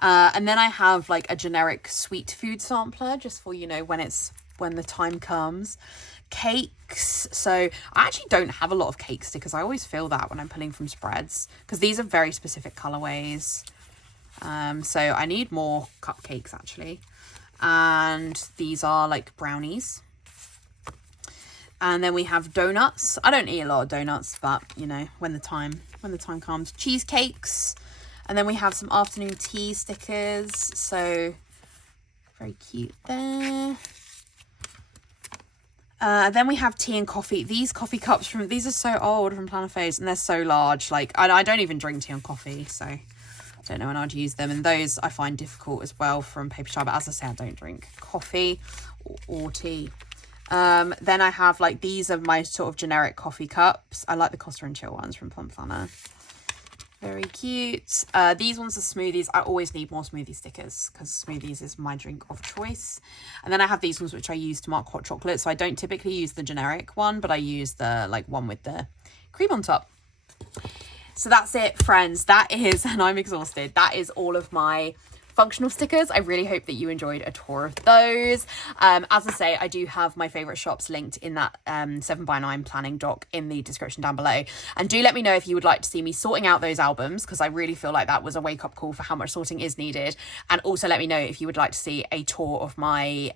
And then I have like a generic sweet food sampler just for, you know, when the time comes. Cakes. So I actually don't have a lot of cake stickers. I always feel that when I'm pulling from spreads because these are very specific colorways. So I need more cupcakes actually. And these are like brownies. And then we have donuts. I don't eat a lot of donuts, but you know, when the time comes. Cheesecakes. And then we have some afternoon tea stickers. So very cute there. Then we have tea and coffee. These coffee cups these are so old from Planner Phase, and they're so large. Like I don't even drink tea and coffee, so I don't know when I'd use them. And those I find difficult as well from Paper Shy. But as I say, I don't drink coffee or tea. Then I have like, these are my sort of generic coffee cups. I like the Costa and Chill ones from Plum Planner. Very cute. These ones are smoothies. I always need more smoothie stickers because smoothies is my drink of choice. And then I have these ones which I use to mark hot chocolate. So I don't typically use the generic one, but I use the like one with the cream on top. So that's it, friends. That is, and I'm exhausted, that is all of my functional stickers. I really hope that you enjoyed a tour of those. As I say, I do have my favorite shops linked in that 7x9 planning doc in the description down below, and do let me know if you would like to see me sorting out those albums, because I really feel like that was a wake-up call for how much sorting is needed. And also let me know if you would like to see a tour of my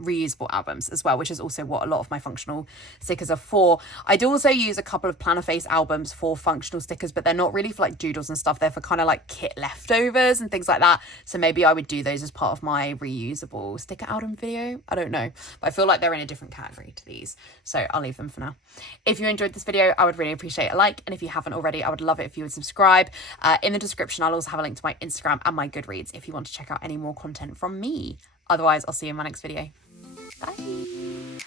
reusable albums as well, which is also what a lot of my functional stickers are for. I do also use a couple of Planner Face albums for functional stickers, but they're not really for like doodles and stuff. They're for kind of like kit leftovers and things like that. So maybe I would do those as part of my reusable sticker album video. I don't know, but I feel like they're in a different category to these, so I'll leave them for now. If you enjoyed this video, I would really appreciate a like, and if you haven't already, I would love it if you would subscribe. In the description, I'll also have a link to my Instagram and my Goodreads if you want to check out any more content from me. Otherwise, I'll see you in my next video. Bye.